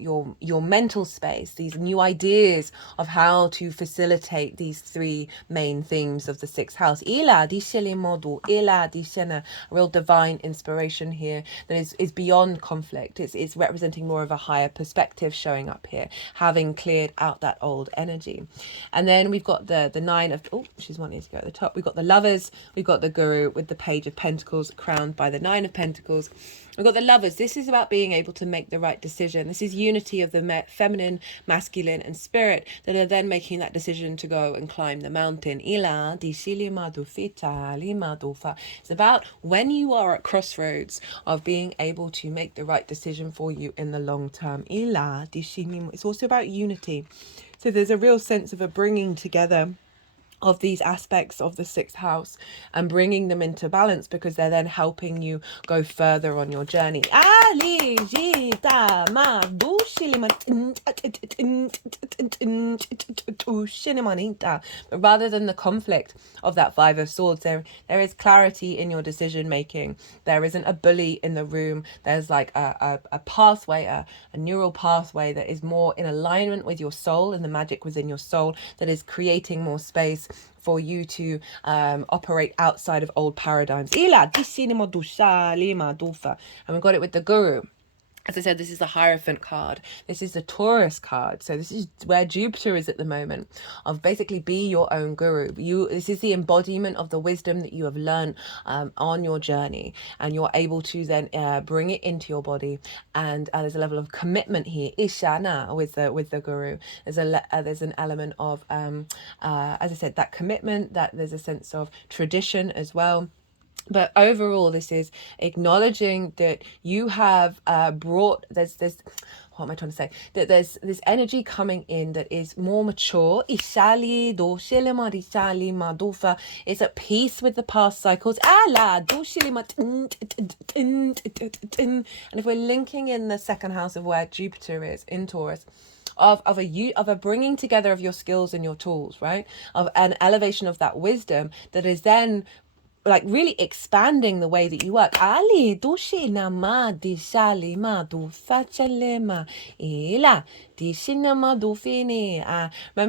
mental space, these new ideas of how to facilitate these 3 main themes of the 6th house. Ila dishele modu, ila dishena, real divine inspiration here that is beyond conflict. It's representing more of a higher perspective showing up here, having cleared out that old energy. And then we've got the 9 of, oh, she's wanting to go at the top. We've got the Lovers, we've got the Guru with the Page of Pentacles crowned by the 9 of Pentacles. We've got the Lovers. This is about being able to make the right decision. This is unity of the feminine, masculine and spirit that are then making that decision to go and climb the mountain. Ila di silima du fita lima dufa. It's about when you are at crossroads of being able to make the right decision for you in the long term. Ila di silima. It's also about unity. So there's a real sense of a bringing together of these aspects of the 6th house and bringing them into balance, because they're then helping you go further on your journey. But rather than the conflict of that 5 of Swords, there is clarity in your decision making. There isn't a bully in the room. There's like a pathway, a neural pathway that is more in alignment with your soul and the magic within your soul, that is creating more space for you to operate outside of old paradigms. And we've got it with the Guru. As I said, this is the Hierophant card. This is the Taurus card. So this is where Jupiter is at the moment, of basically be your own guru. This is the embodiment of the wisdom that you have learned on your journey, and you're able to then bring it into your body. And there's a level of commitment here, Ishana, with the Guru. There's an element of, as I said, that commitment. That there's a sense of tradition as well. But overall, this is acknowledging that you have brought, there's what am I trying to say? That there's this energy coming in that is more mature. It's at peace with the past cycles. And if we're linking in the 2nd house of where Jupiter is in Taurus, of a bringing together of your skills and your tools, right? Of an elevation of that wisdom that is then like really expanding the way that you work. Remember,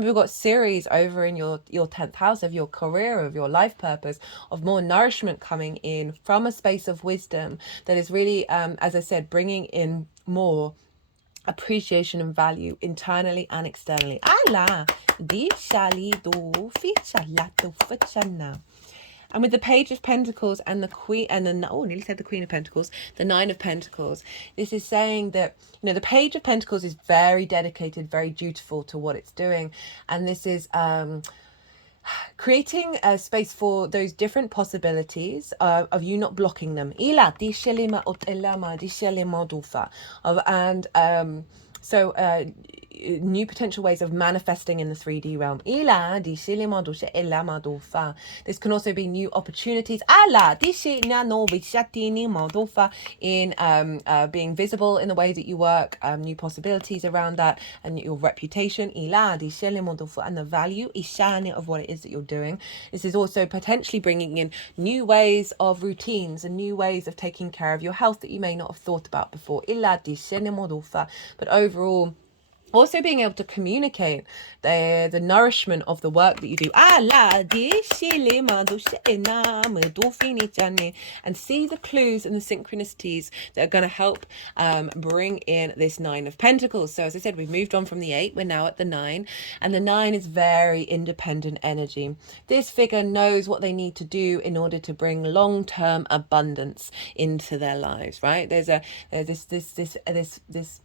we've got Ceres over in your 10th house of your career, of your life purpose, of more nourishment coming in from a space of wisdom that is really, as I said, bringing in more appreciation and value internally and externally. And with the Page of Pentacles and the Queen, and then, nearly said the Queen of Pentacles, the 9 of Pentacles, this is saying that, the Page of Pentacles is very dedicated, very dutiful to what it's doing. And this is creating a space for those different possibilities of you not blocking them. So new potential ways of manifesting in the 3D realm. This can also be new opportunities in being visible in the way that you work, new possibilities around that, and your reputation and the value of what it is that you're doing. This is also potentially bringing in new ways of routines and new ways of taking care of your health that you may not have thought about before. But overall, also being able to communicate the nourishment of the work that you do. And see the clues and the synchronicities that are going to help bring in this 9 of Pentacles. So as I said, we've moved on from the 8. We're now at the 9. And the 9 is very independent energy. This figure knows what they need to do in order to bring long-term abundance into their lives, right? There's this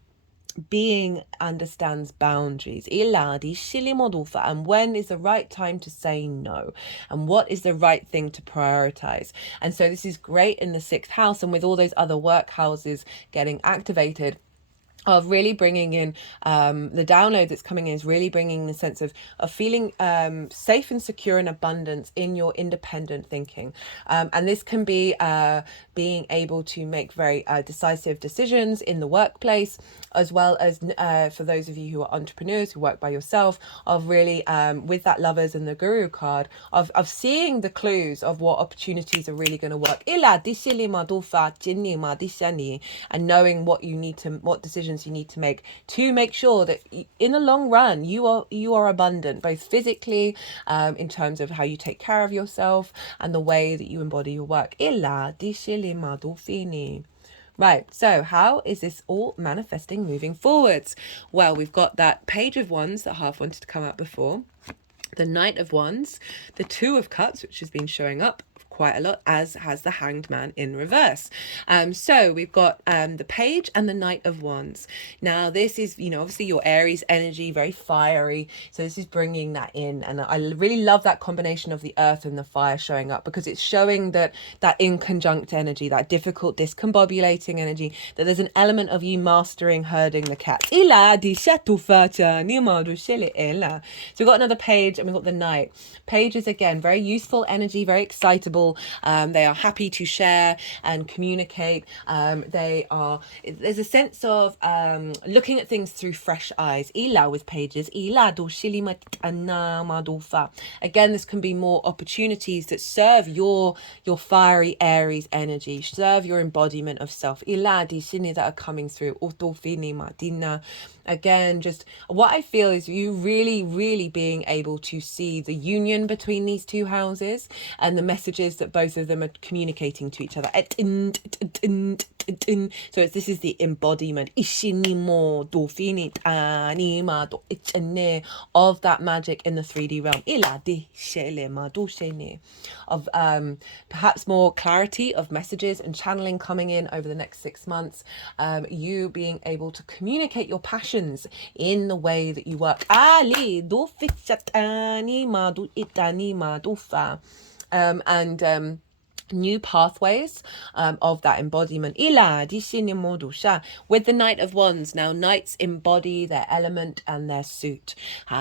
being understands boundaries, and when is the right time to say no, and what is the right thing to prioritize. And so this is great in the 6th house, and with all those other work houses getting activated, of really bringing in the download that's coming in is really bringing the sense of feeling safe and secure and abundance in your independent thinking, and this can be being able to make very decisive decisions in the workplace, as well as for those of you who are entrepreneurs who work by yourself, of really with that Lovers and the Guru card, of seeing the clues of what opportunities are really going to work, and knowing what decisions you need to make sure that in the long run you are abundant, both physically, in terms of how you take care of yourself and the way that you embody your work. Right, so how is this all manifesting moving forwards? Well, we've got that Page of Wands that half wanted to come out before, the Knight of Wands, the Two of Cups, which has been showing up quite a lot, as has the Hanged Man in reverse. So we've got the Page and the Knight of Wands. Now this is, obviously your Aries energy, very fiery. So this is bringing that in, and I really love that combination of the earth and the fire showing up, because it's showing that in conjunct energy, that difficult discombobulating energy, that there's an element of you mastering herding the cat. So we've got another Page and we've got the Knight. Page is again very useful energy, very excitable. They are happy to share and communicate. There's a sense of looking at things through fresh eyes. With Pages. Again, this can be more opportunities that serve your fiery Aries energy, serve your embodiment of self. That are coming through. Again, just what I feel is you really, really being able to see the union between these two houses and the messages that both of them are communicating to each other. So this is the embodiment of that magic in the 3D realm, of perhaps more clarity of messages and channeling coming in over the next 6 months, you being able to communicate your passions in the way that you work, and new pathways of that embodiment with the Knight of Wands. Now knights embody their element and their suit,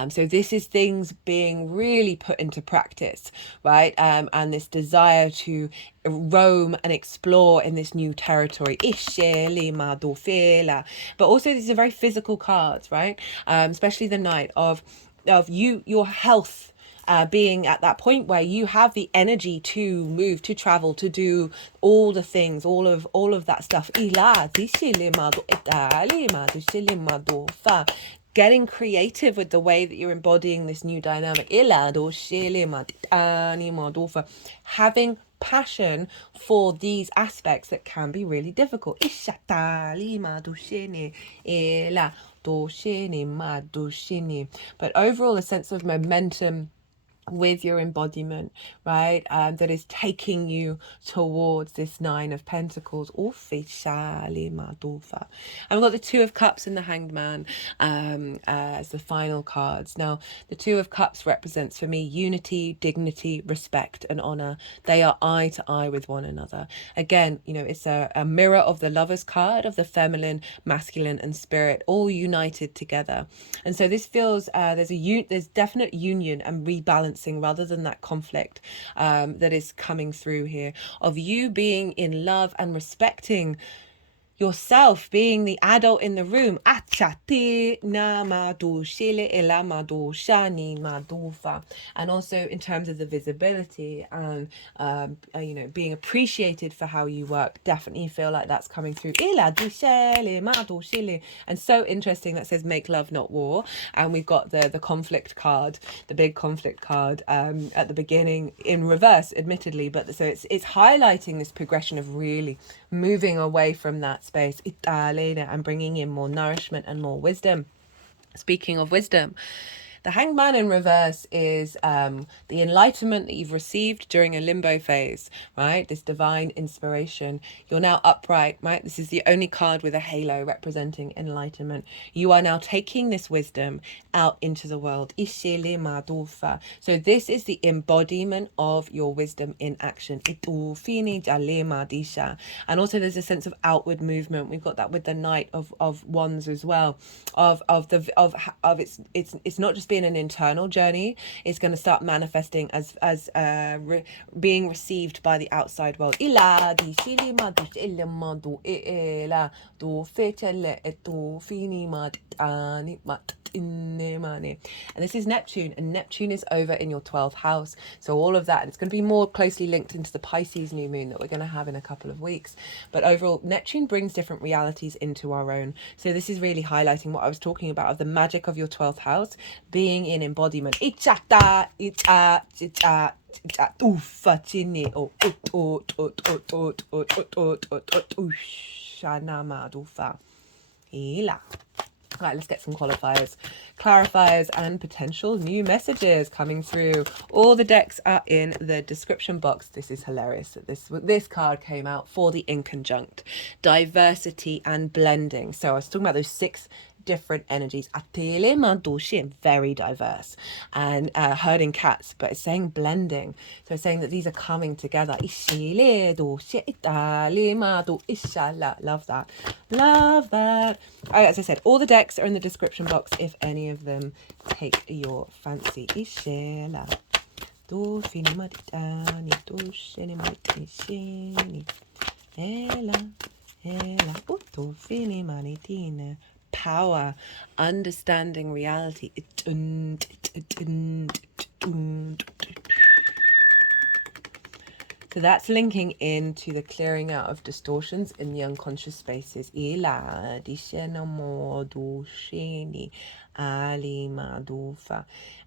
so this is things being really put into practice, right? And this desire to roam and explore in this new territory. But also these are very physical cards, right? Especially the Knight of your health, being at that point where you have the energy to move, to travel, to do all the things, all of that stuff. Getting creative with the way that you're embodying this new dynamic. Having passion for these aspects that can be really difficult. But overall, a sense of momentum with your embodiment, right? That is taking you towards this Nine of Pentacles. And we've got the Two of Cups and the Hanged Man as the final cards. Now, the Two of Cups represents for me unity, dignity, respect, and honor. They are eye to eye with one another. Again, it's a mirror of the Lover's card, of the feminine, masculine, and spirit all united together. And so this feels there's definite union and rebalancing rather than that conflict that is coming through here, of you being in love and respecting yourself, being the adult in the room. And also in terms of the visibility and being appreciated for how you work, definitely feel like that's coming through. And so interesting, that says make love not war, and we've got the conflict card, the big conflict card at the beginning in reverse, admittedly, but so it's highlighting this progression of really moving away from that space and bringing in more nourishment and more wisdom. Speaking of wisdom, The Hanged Man in reverse is the enlightenment that you've received during a limbo phase, right? This divine inspiration. You're now upright, right? This is the only card with a halo representing enlightenment. You are now taking this wisdom out into the world. So this is the embodiment of your wisdom in action. And also there's a sense of outward movement. We've got that with the Knight of Wands as well. Of it's not just being an internal journey. It's going to start manifesting as being received by the outside world. And this is Neptune, and Neptune is over in your 12th house. So all of that, and it's going to be more closely linked into the Pisces new moon that we're going to have in a couple of weeks. But overall, Neptune brings different realities into our own. So this is really highlighting what I was talking about of the magic of your 12th house being in embodiment. Right, let's get some qualifiers, clarifiers, and potential new messages coming through. All the decks are in the description box. This is hilarious that this card came out for the in conjunct, diversity and blending. So I was talking about those 6 different energies. Very diverse, and herding cats, but it's saying blending. So it's saying that these are coming together. Love that. Love that. Oh, as I said, all the decks are in the description box if any of them take your fancy. Power, understanding reality. So that's linking into the clearing out of distortions in the unconscious spaces.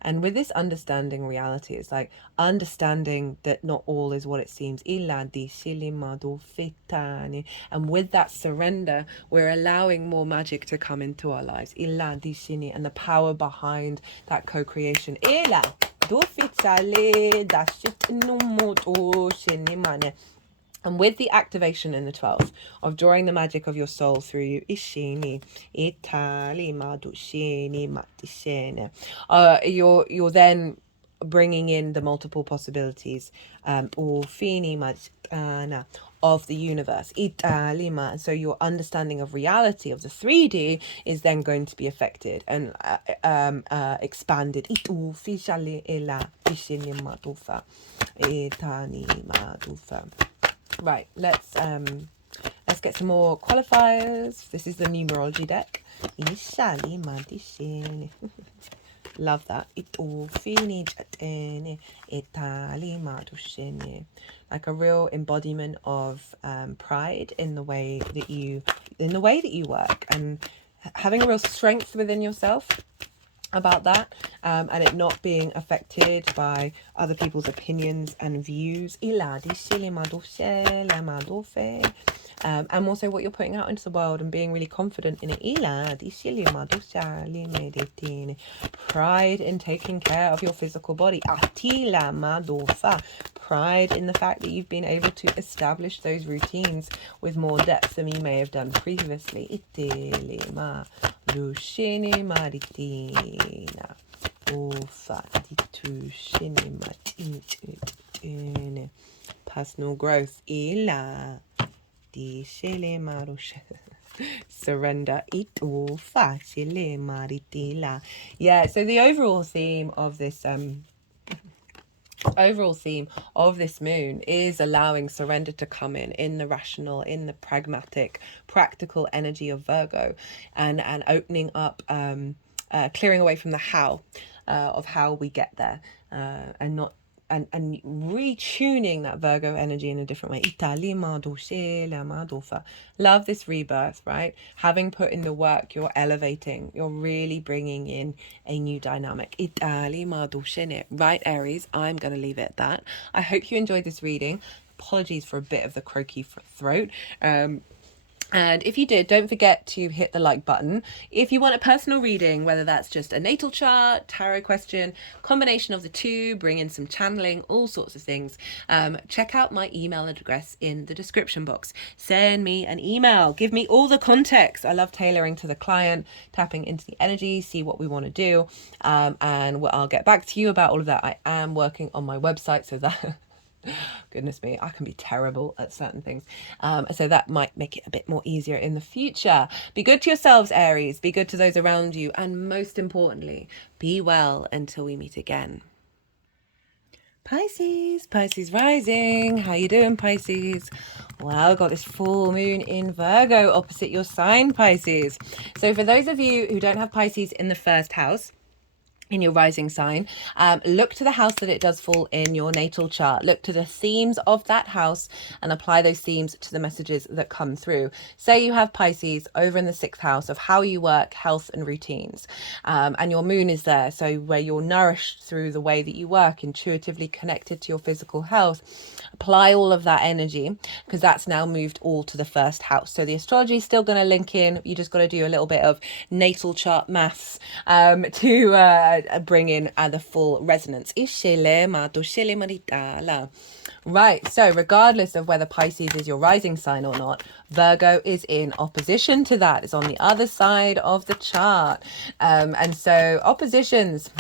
And with this understanding reality, it's like understanding that not all is what it seems. And with that surrender, we're allowing more magic to come into our lives. And the power behind that co-creation. And with the activation in the 12th of drawing the magic of your soul through you, you're then bringing in the multiple possibilities of the universe. So your understanding of reality of the 3D is then going to be affected and expanded. Right, let's get some more qualifiers. This is the numerology deck. Love that. Like a real embodiment of pride in the way that you work, and having a real strength within yourself about that, and it not being affected by other people's opinions and views. And also what you're putting out into the world and being really confident in it. Pride in taking care of your physical body. Pride in the fact that you've been able to establish those routines with more depth than you may have done previously. Personal growth. Surrender. Yeah, so the overall theme of this moon is allowing surrender to come in the rational, in the pragmatic, practical energy of Virgo, and opening up, clearing away from the how of how we get there, and not and retuning that Virgo energy in a different way. Love this rebirth, right? Having put in the work, you're elevating, you're really bringing in a new dynamic. Right, Aries, I'm going to leave it at that. I hope you enjoyed this reading. Apologies for a bit of the croaky throat. And if you did, don't forget to hit the like button. If you want a personal reading, whether that's just a natal chart, tarot question, combination of the two, bring in some channeling, all sorts of things, check out my email address in the description box. Send me an email. Give me all the context. I love tailoring to the client, tapping into the energy, see what we want to do. And I'll get back to you about all of that. I am working on my website so that... Goodness me, I can be terrible at certain things. So that might make it a bit more easier in the future. Be good to yourselves, Aries. Be good to those around you. And most importantly, be well until we meet again. Pisces, Pisces rising. How you doing, Pisces? Well, got this full moon in Virgo opposite your sign, Pisces. So for those of you who don't have Pisces in the first house, in your rising sign, look to the house that it does fall in your natal chart. Look to the themes of that house and apply those themes to the messages that come through. Say you have Pisces over in the 6th house of how you work, health and routines, and your moon is there, so where you're nourished through the way that you work, intuitively connected to your physical health. Apply all of that energy, because that's now moved all to the 1st house. So the astrology is still going to link in. You just got to do a little bit of natal chart maths to bring in the full resonance. Right, so regardless of whether Pisces is your rising sign or not, Virgo is in opposition to that. It's on the other side of the chart. And so oppositions...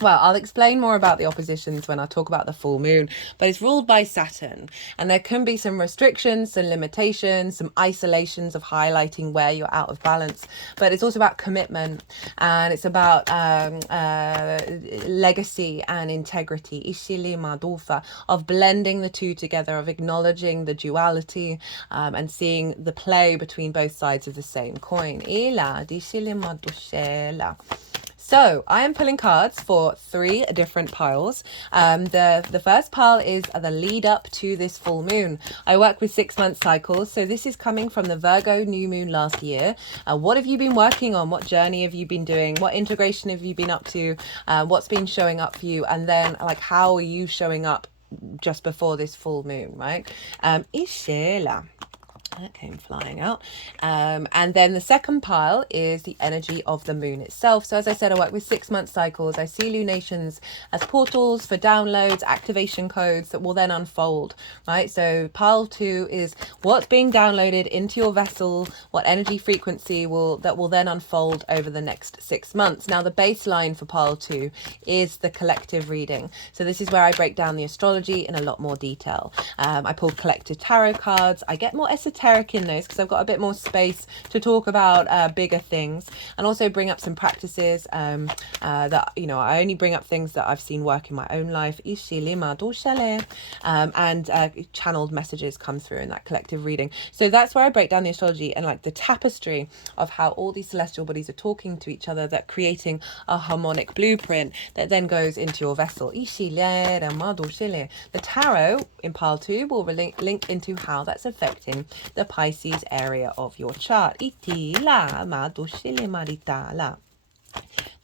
Well, I'll explain more about the oppositions when I talk about the full moon, but it's ruled by Saturn, and there can be some restrictions, some limitations, some isolations of highlighting where you're out of balance, but it's also about commitment, and it's about legacy and integrity, of blending the two together, of acknowledging the duality, and seeing the play between both sides of the same coin. So I am pulling cards for 3 different piles. The first pile is the lead up to this full moon. I work with 6-month cycles. So this is coming from the Virgo new moon last year. What have you been working on? What journey have you been doing? What integration have you been up to? What's been showing up for you? And then like, how are you showing up just before this full moon, right? Ishela. That came flying out. And then the second pile is the energy of the moon itself. So as I said, I work with 6-month cycles. I see lunations as portals for downloads, activation codes that will then unfold, right? So pile 2 is what's being downloaded into your vessel, what energy frequency that will then unfold over the next 6 months. Now the baseline for pile 2 is the collective reading. So this is where I break down the astrology in a lot more detail. I pull collective tarot cards. I get more esoteric in those because I've got a bit more space to talk about bigger things, and also bring up some practices that, you know, I only bring up things that I've seen work in my own life, and channeled messages come through in that collective reading. So that's where I break down the astrology and like the tapestry of how all these celestial bodies are talking to each other, that creating a harmonic blueprint that then goes into your vessel. The tarot in pile 2 will link into how that's affecting the Pisces area of your chart. The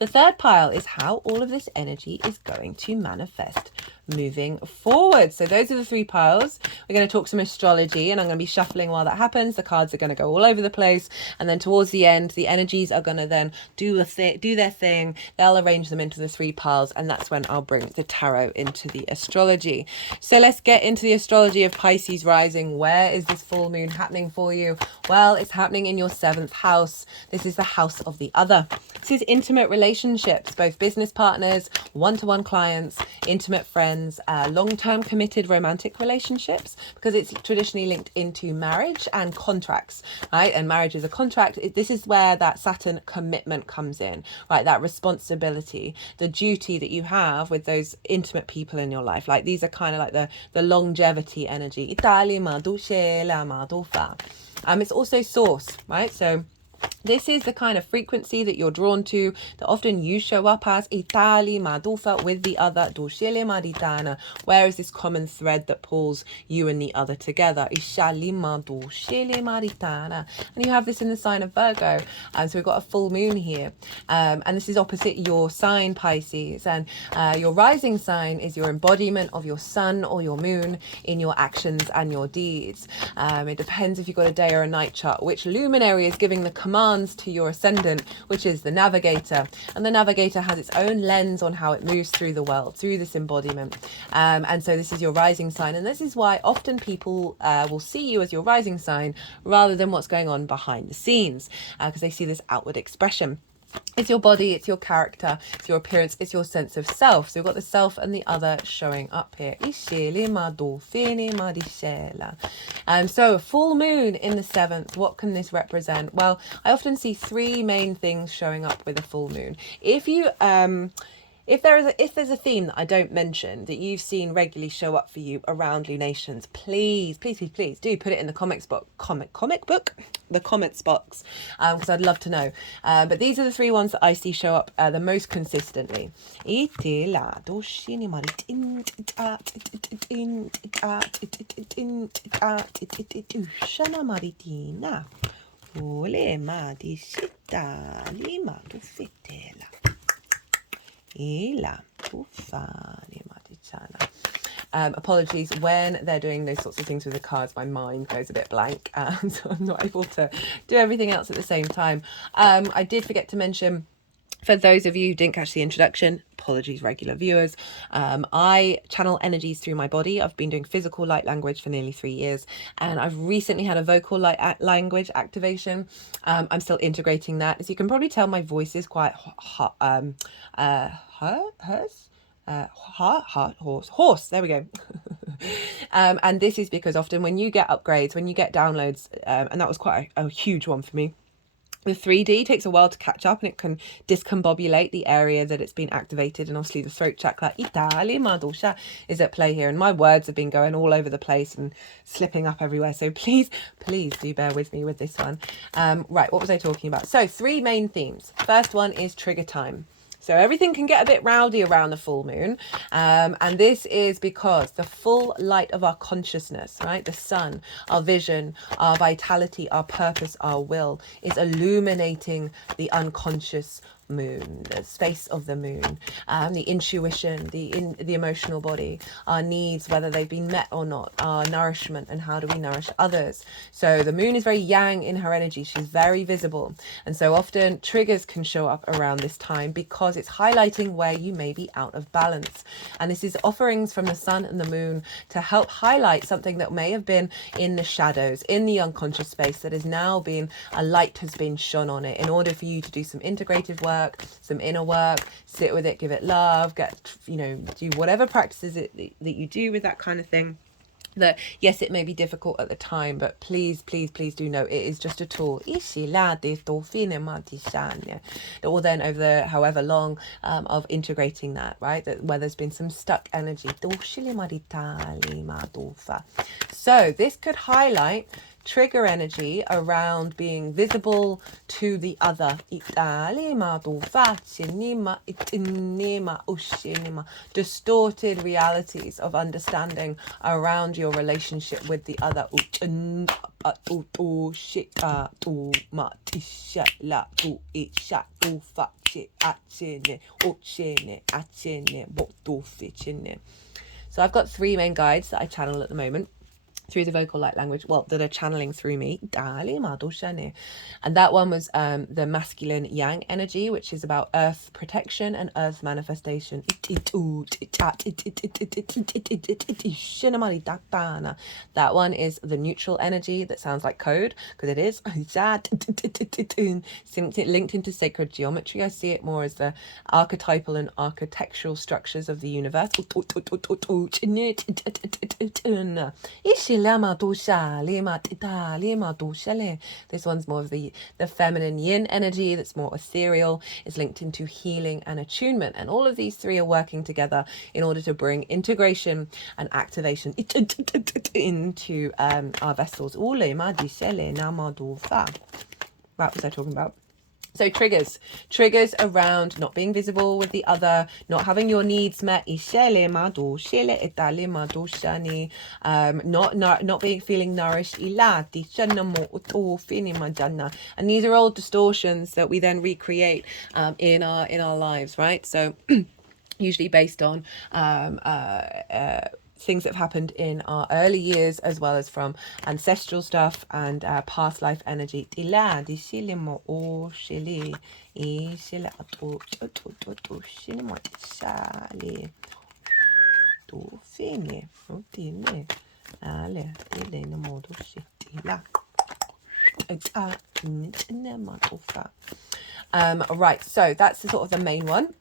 third pile is how all of this energy is going to manifest moving forward. So those are the 3 piles. We're going to talk some astrology, and I'm going to be shuffling while that happens. The cards are going to go all over the place, and then towards the end the energies are going to then do their thing. They'll arrange them into the 3 piles, and that's when I'll bring the tarot into the astrology. So let's get into the astrology of Pisces rising. Where is this full moon happening for you? Well, it's happening in your 7th house. This is the house of the other. This is intimate relationships, both business partners, one-to-one clients, intimate friends, long-term committed romantic relationships, because it's traditionally linked into marriage and contracts, right? And marriage is a contract. This is where that Saturn commitment comes in, right? That responsibility, the duty that you have with those intimate people in your life. Like these are kind of like the longevity energy. It's also source, right? So This is the kind of frequency that you're drawn to, that often you show up as Itali Madufa with the other Dushele Maritana. Where is this common thread that pulls you and the other together? Ishali Madushele Maritana. And you have this in the sign of Virgo. So we've got a full moon here. And this is opposite your sign, Pisces. And your rising sign is your embodiment of your sun or your moon in your actions and your deeds. It depends if you've got a day or a night chart, which luminary is giving the command to your ascendant, which is the navigator. And the navigator has its own lens on how it moves through the world, through this embodiment. And so this is your rising sign. And this is why often people will see you as your rising sign rather than what's going on behind the scenes, because they see this outward expression. It's your body, it's your character, it's your appearance, it's your sense of self. So we've got the self and the other showing up here. So full moon in the 7th, what can this represent? Well, I often see 3 main things showing up with a full moon. If there's a theme that I don't mention that you've seen regularly show up for you around lunations, please do put it in the comments box, the comments box, because I'd love to know. But these are the 3 ones that I see show up the most consistently. Apologies, when they're doing those sorts of things with the cards, my mind goes a bit blank, so I'm not able to do everything else at the same time. I did forget to mention, for those of you who didn't catch the introduction, apologies, regular viewers, I channel energies through my body. I've been doing physical light language for nearly 3 years, and I've recently had a vocal light language activation. I'm still integrating that. As you can probably tell, my voice is quite hoarse, there we go. And this is because often when you get upgrades, when you get downloads, and that was quite a huge one for me, the 3D takes a while to catch up, and it can discombobulate the area that it's been activated. And obviously the throat chakra is at play here, and my words have been going all over the place and slipping up everywhere, so please do bear with me with this one. Right, what was I talking about? So 3 main themes. First one is trigger time. So everything can get a bit rowdy around the full moon. And this is because the full light of our consciousness, right? The sun, our vision, our vitality, our purpose, our will is illuminating the unconscious moon, the space of the moon, the intuition, the emotional body, our needs, whether they've been met or not, our nourishment, and how do we nourish others. So the moon is very yang in her energy. She's very visible, and so often triggers can show up around this time because it's highlighting where you may be out of balance. And this is offerings from the sun and the moon to help highlight something that may have been in the shadows, in the unconscious space, that is now being, a light has been shone on it, in order for you to do some integrative work, some inner work, sit with it, give it love, do whatever practices that you do with that kind of thing. That yes, it may be difficult at the time, but please do know it is just a tool. Or then over the however long of integrating that, right? That where there's been some stuck energy. So this could highlight trigger energy around being visible to the other. Distorted realities of understanding around your relationship with the other. So I've got 3 main guides that I channel at the moment through the vocal light language, that are channeling through me. And that one was the masculine yang energy, which is about earth protection and earth manifestation. That one is the neutral energy that sounds like code, because it is. Linked into sacred geometry. I see it more as the archetypal and architectural structures of the universe. This one's more of the feminine yin energy that's more ethereal, is linked into healing and attunement. And all of these 3 are working together in order to bring integration and activation into our vessels. what was I talking about? So triggers around not being visible with the other, not having your needs met, not being feeling nourished, and these are all distortions that we then recreate in our lives, right? So usually based on things that have happened in our early years, as well as from ancestral stuff and past life energy. Right, so that's the sort of the main one.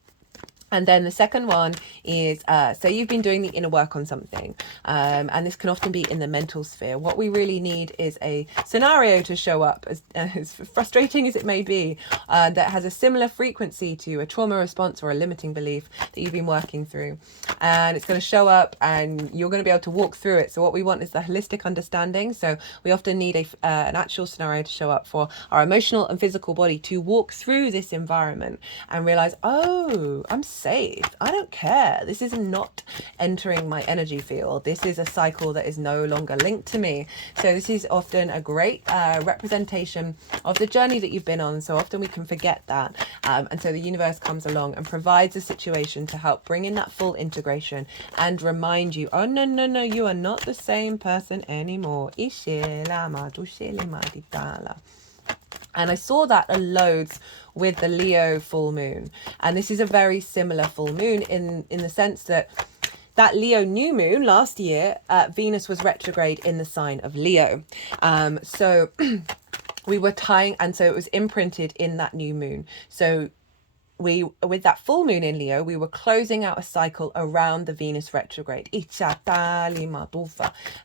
And then the second one is, so you've been doing the inner work on something, and this can often be in the mental sphere. What we really need is a scenario to show up, as frustrating as it may be, that has a similar frequency to a trauma response or a limiting belief that you've been working through. And it's going to show up and you're going to be able to walk through it. So what we want is the holistic understanding. So we often need an actual scenario to show up for our emotional and physical body to walk through this environment and realize, oh, I'm safe. I don't care. This is not entering my energy field. This is a cycle that is no longer linked to me. So this is often a great representation of the journey that you've been on. So often we can forget that. And so the universe comes along and provides a situation to help bring in that full integration and remind you, oh, no, you are not the same person anymore. And I saw that loads with the Leo full moon. And this is a very similar full moon in the sense that Leo new moon last year, Venus was retrograde in the sign of Leo. So we were tying, and so it was imprinted in that new moon. So with that full moon in Leo, we were closing out a cycle around the Venus retrograde. And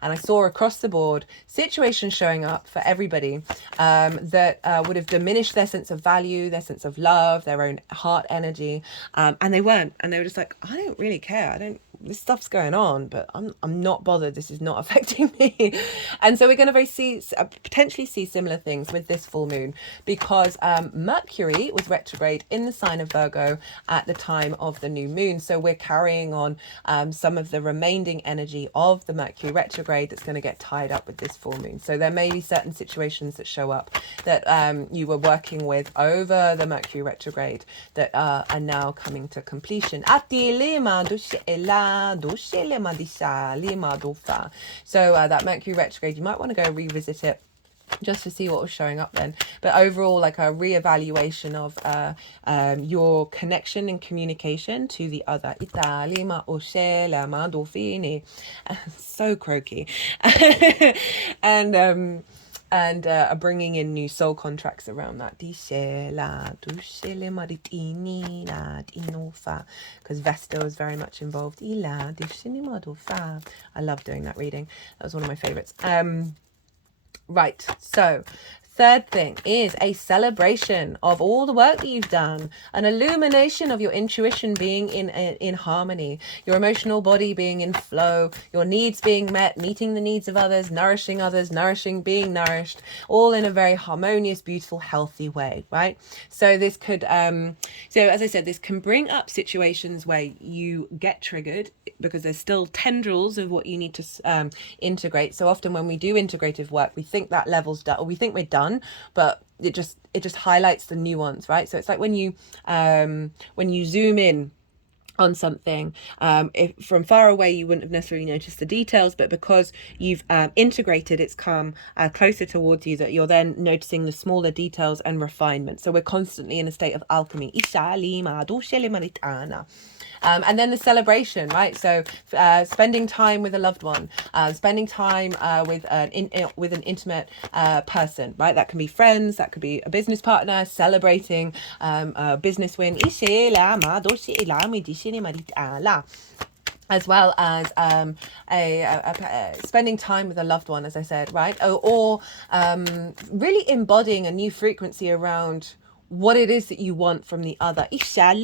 I saw across the board situations showing up for everybody that would have diminished their sense of value, their sense of love, their own heart energy. And they weren't. And they were just like, I don't really care. This stuff's going on, but I'm not bothered. This is not affecting me. And so we're going to potentially see similar things with this full moon, because Mercury was retrograde in the sign of Virgo at the time of the new moon. So we're carrying on some of the remaining energy of the Mercury retrograde that's going to get tied up with this full moon. So there may be certain situations that show up that you were working with over the Mercury retrograde that are now coming to completion. So that Mercury retrograde, you might want to go revisit it just to see what was showing up then. But overall, like a re-evaluation of your connection and communication to the other. So croaky. And bringing in new soul contracts around that. Because Vesta is very much involved. I love doing that reading. That was one of my favorites. Right, so third thing is a celebration of all the work that you've done, an illumination of your intuition being in harmony, your emotional body being in flow, your needs being met, meeting the needs of others, nourishing, being nourished, all in a very harmonious, beautiful, healthy way, right? So this could, so as I said, this can bring up situations where you get triggered because there's still tendrils of what you need to integrate. So often when we do integrative work, we think that level's done, or we think we're done, but it just highlights the nuance, right? So it's like when you zoom in on something, if from far away you wouldn't have necessarily noticed the details, but because you've integrated, it's come closer towards you, that you're then noticing the smaller details and refinement. So we're constantly in a state of alchemy. And then the celebration, right? So spending time with a loved one, spending time with an intimate person, right? That can be friends, that could be a business partner, celebrating a business win. As well as spending time with a loved one, as I said, right? Or really embodying a new frequency around what it is that you want from the other, and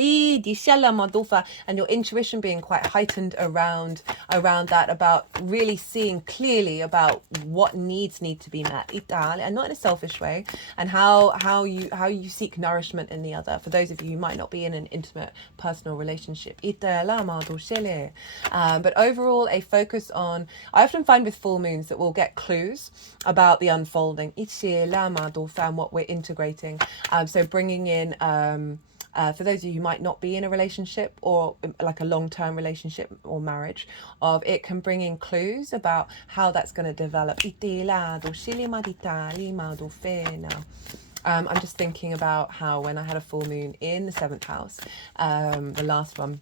your intuition being quite heightened around that, about really seeing clearly about what needs need to be met, and not in a selfish way, and how you seek nourishment in the other. For those of you who might not be in an intimate personal relationship, but overall a focus on, I often find with full moons that we'll get clues about the unfolding, and what we're integrating. So bringing in, for those of you who might not be in a relationship, or like a long-term relationship or marriage, of it can bring in clues about how that's going to develop. I'm just thinking about how when I had a full moon in the 7th house, the last one,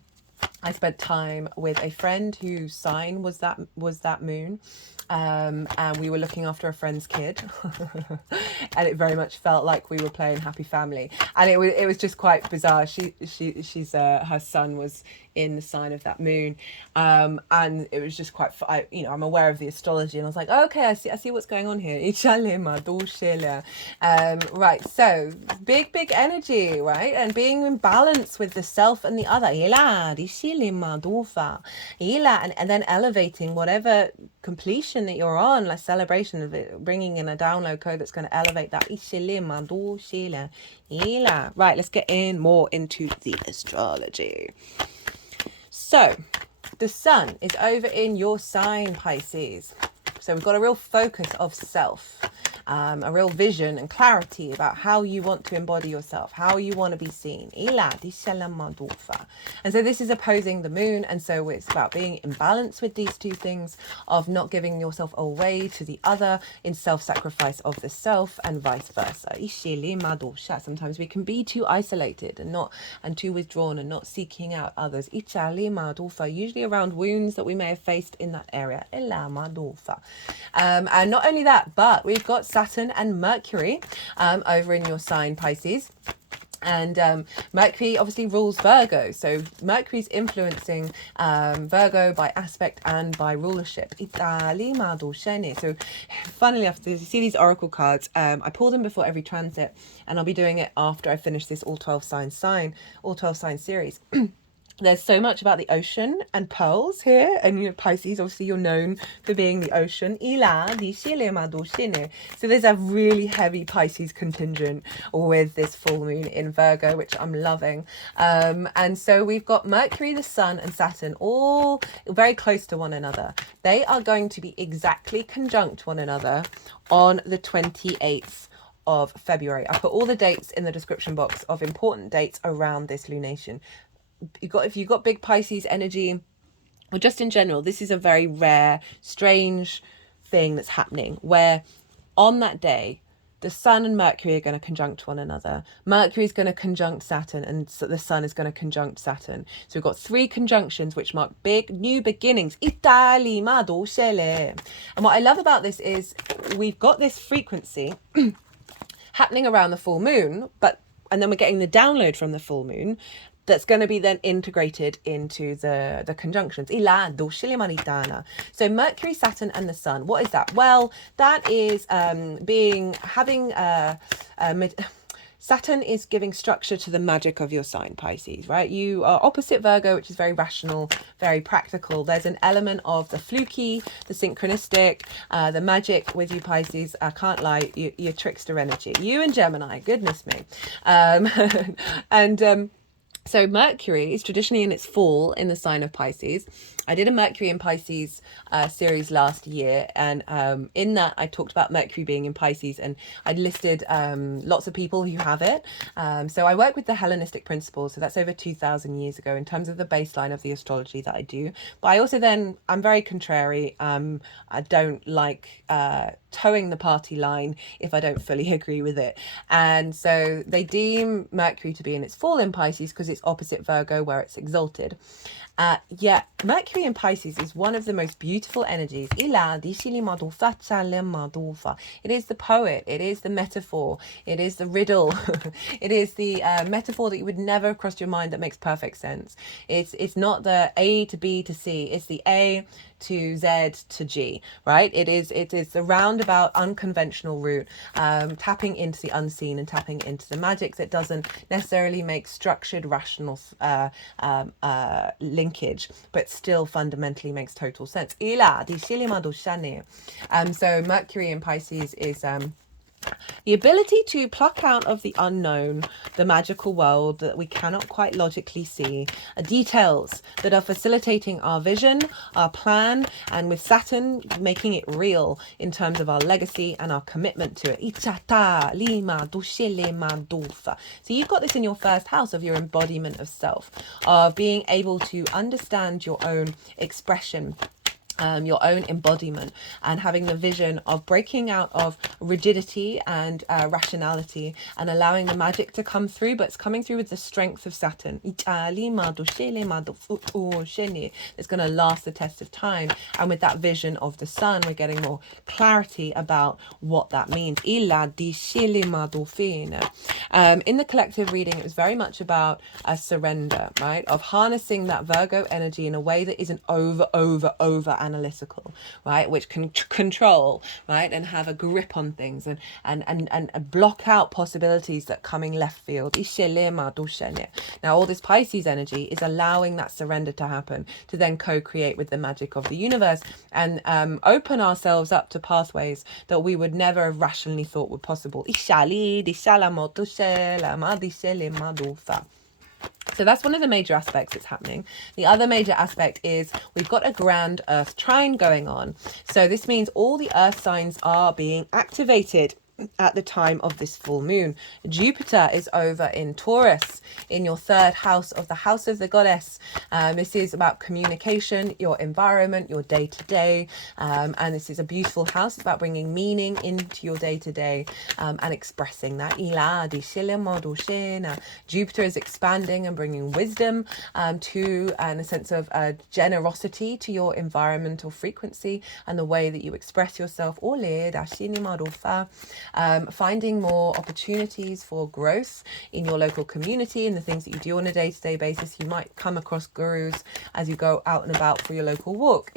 I spent time with a friend whose sign was that moon, and we were looking after a friend's kid, and it very much felt like we were playing Happy Family, and it was just quite bizarre. She's her son was in the sign of that moon, and it was just quite, I'm aware of the astrology, and I was like, oh, okay, I see what's going on here. Right, so big energy, right, and being in balance with the self and the other, and then elevating whatever completion that you're on, like celebration of it, bringing in a download code that's going to elevate that. Right, let's get in more into the astrology. So the sun is over in your sign, Pisces. So we've got a real focus of self, a real vision and clarity about how you want to embody yourself, how you want to be seen. And so this is opposing the moon, and so it's about being in balance with these two things, of not giving yourself away to the other in self-sacrifice of the self, and vice versa. Sometimes we can be too isolated and too withdrawn and not seeking out others, usually around wounds that we may have faced in that area. And not only that, but we've got Saturn and Mercury over in your sign, Pisces. And Mercury obviously rules Virgo, so Mercury's influencing Virgo by aspect and by rulership. So funnily enough, you see these oracle cards, I pull them before every transit, and I'll be doing it after I finish this all 12 sign series. There's so much about the ocean and pearls here, and Pisces, obviously you're known for being the ocean. So there's a really heavy Pisces contingent with this full moon in Virgo, which I'm loving. And so we've got Mercury, the Sun, and Saturn all very close to one another. They are going to be exactly conjunct one another on the 28th of February. I put all the dates in the description box of important dates around this lunation. If you've got big Pisces energy, or just in general, this is a very rare, strange thing that's happening, where on that day, the Sun and Mercury are going to conjunct one another. Mercury is going to conjunct Saturn, and so the Sun is going to conjunct Saturn. So we've got 3 conjunctions which mark big new beginnings. And what I love about this is we've got this frequency happening around the full moon, and then we're getting the download from the full moon that's going to be then integrated into the conjunctions. So Mercury, Saturn, and the Sun. What is that? Well, that is Saturn is giving structure to the magic of your sign, Pisces, right? You are opposite Virgo, which is very rational, very practical. There's an element of the fluky, the synchronistic, the magic with you, Pisces. I can't lie, you're trickster energy. You and Gemini, goodness me. So Mercury is traditionally in its fall in the sign of Pisces. I did a Mercury in Pisces series last year, and in that I talked about Mercury being in Pisces, and I listed lots of people who have it. So I work with the Hellenistic principles, so that's over 2,000 years ago in terms of the baseline of the astrology that I do. But I also I'm very contrary. I don't like towing the party line if I don't fully agree with it. And so they deem Mercury to be in its fall in Pisces because it's opposite Virgo where it's exalted. Yeah, Mercury in Pisces is one of the most beautiful energies. It is the poet, it is the metaphor, it is the riddle, it is the metaphor that you would never have crossed your mind that makes perfect sense. It's not the A to B to C, it's the A to Z to G, right? It is the roundabout, unconventional route, tapping into the unseen and tapping into the magic that doesn't necessarily make structured, rational linkage, but still fundamentally makes total sense. So Mercury in Pisces is the ability to pluck out of the unknown, the magical world that we cannot quite logically see, details that are facilitating our vision, our plan, and with Saturn making it real in terms of our legacy and our commitment to it. So you've got this in your first house of your embodiment of self, of being able to understand your own expression, your own embodiment, and having the vision of breaking out of rigidity and rationality and allowing the magic to come through, but it's coming through with the strength of Saturn. It's going to last the test of time. And with that vision of the sun, we're getting more clarity about what that means. In the collective reading, it was very much about a surrender, right? Of harnessing that Virgo energy in a way that isn't over analytical, right? Which can control, right? And have a grip on things and block out possibilities that coming left field. Now, all this Pisces energy is allowing that surrender to happen, to then co-create with the magic of the universe and open ourselves up to pathways that we would never have rationally thought were possible. So that's one of the major aspects that's happening. The other major aspect is we've got a grand Earth trine going on. So this means all the Earth signs are being activated at the time of this full moon. Jupiter is over in Taurus, in your third house of the house of the goddess. This is about communication, your environment, your day-to-day, and this is a beautiful house. It's about bringing meaning into your day-to-day and expressing that. Jupiter is expanding and bringing wisdom to and a sense of generosity to your environmental frequency and the way that you express yourself. Finding more opportunities for growth in your local community and the things that you do on a day-to-day basis. You might come across gurus as you go out and about for your local walk.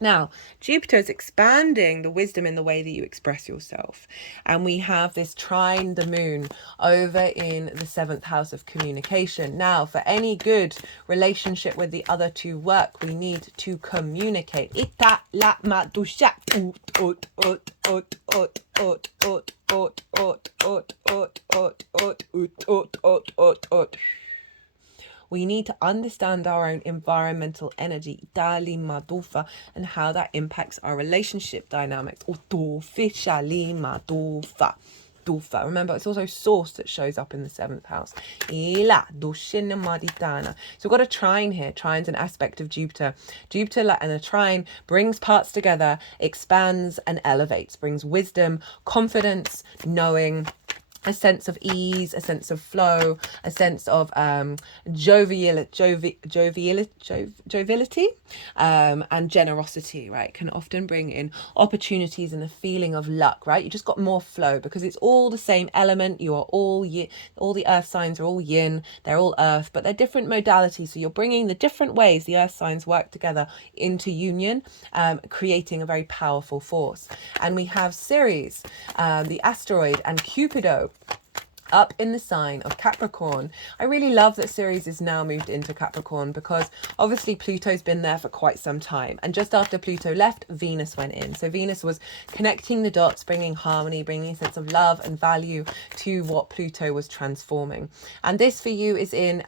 Now, Jupiter is expanding the wisdom in the way that you express yourself. And we have this trine the moon over in the 7th house of communication. Now, for any good relationship with the other to work, we need to communicate. We need to understand our own environmental energy, and how that impacts our relationship dynamics. Remember, it's also source that shows up in the 7th house. So we've got a trine here. Trine's an aspect of Jupiter. Jupiter and a trine brings parts together, expands and elevates, brings wisdom, confidence, knowing, a sense of ease, a sense of flow, a sense of joviality and generosity, right? Can often bring in opportunities and a feeling of luck, right? You just got more flow because it's all the same element. You are all the earth signs are all yin, they're all earth, but they're different modalities. So you're bringing the different ways the earth signs work together into union, creating a very powerful force. And we have Ceres, the asteroid, and Cupido up in the sign of Capricorn. I really love that Ceres is now moved into Capricorn because obviously Pluto's been there for quite some time. And just after Pluto left, Venus went in. So Venus was connecting the dots, bringing harmony, bringing a sense of love and value to what Pluto was transforming. And this for you is in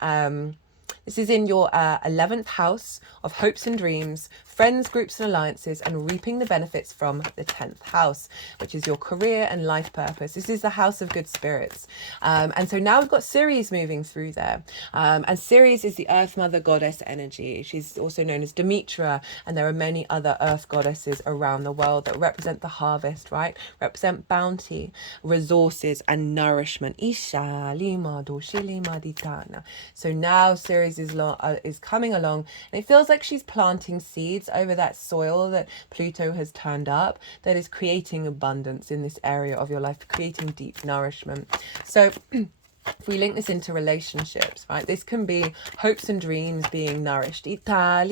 your 11th house of hopes and dreams, friends, groups and alliances, and reaping the benefits from the 10th house, which is your career and life purpose. This is the house of good spirits. And so now we've got Ceres moving through there. And Ceres is the Earth Mother Goddess energy. She's also known as Demetra, and there are many other Earth goddesses around the world that represent the harvest, right? Represent bounty, resources, and nourishment. So now Ceres Aries is coming along, and it feels like she's planting seeds over that soil that Pluto has turned up, that is creating abundance in this area of your life, creating deep nourishment. So if we link this into relationships, right, this can be hopes and dreams being nourished. Now,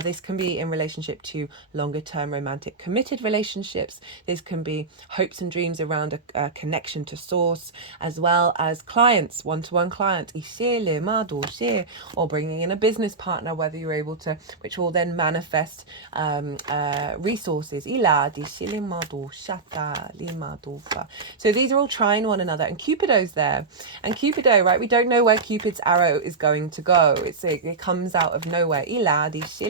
this can be in relationship to longer term romantic committed relationships. This can be hopes and dreams around a connection to source, as well as clients, one-to-one clients, or bringing in a business partner, whether you're able to, which will then manifest resources. So these are all trying one another, and Cupido's there. And Cupido, right, we don't know where Cupid's arrow is going to go. It comes out of nowhere. It's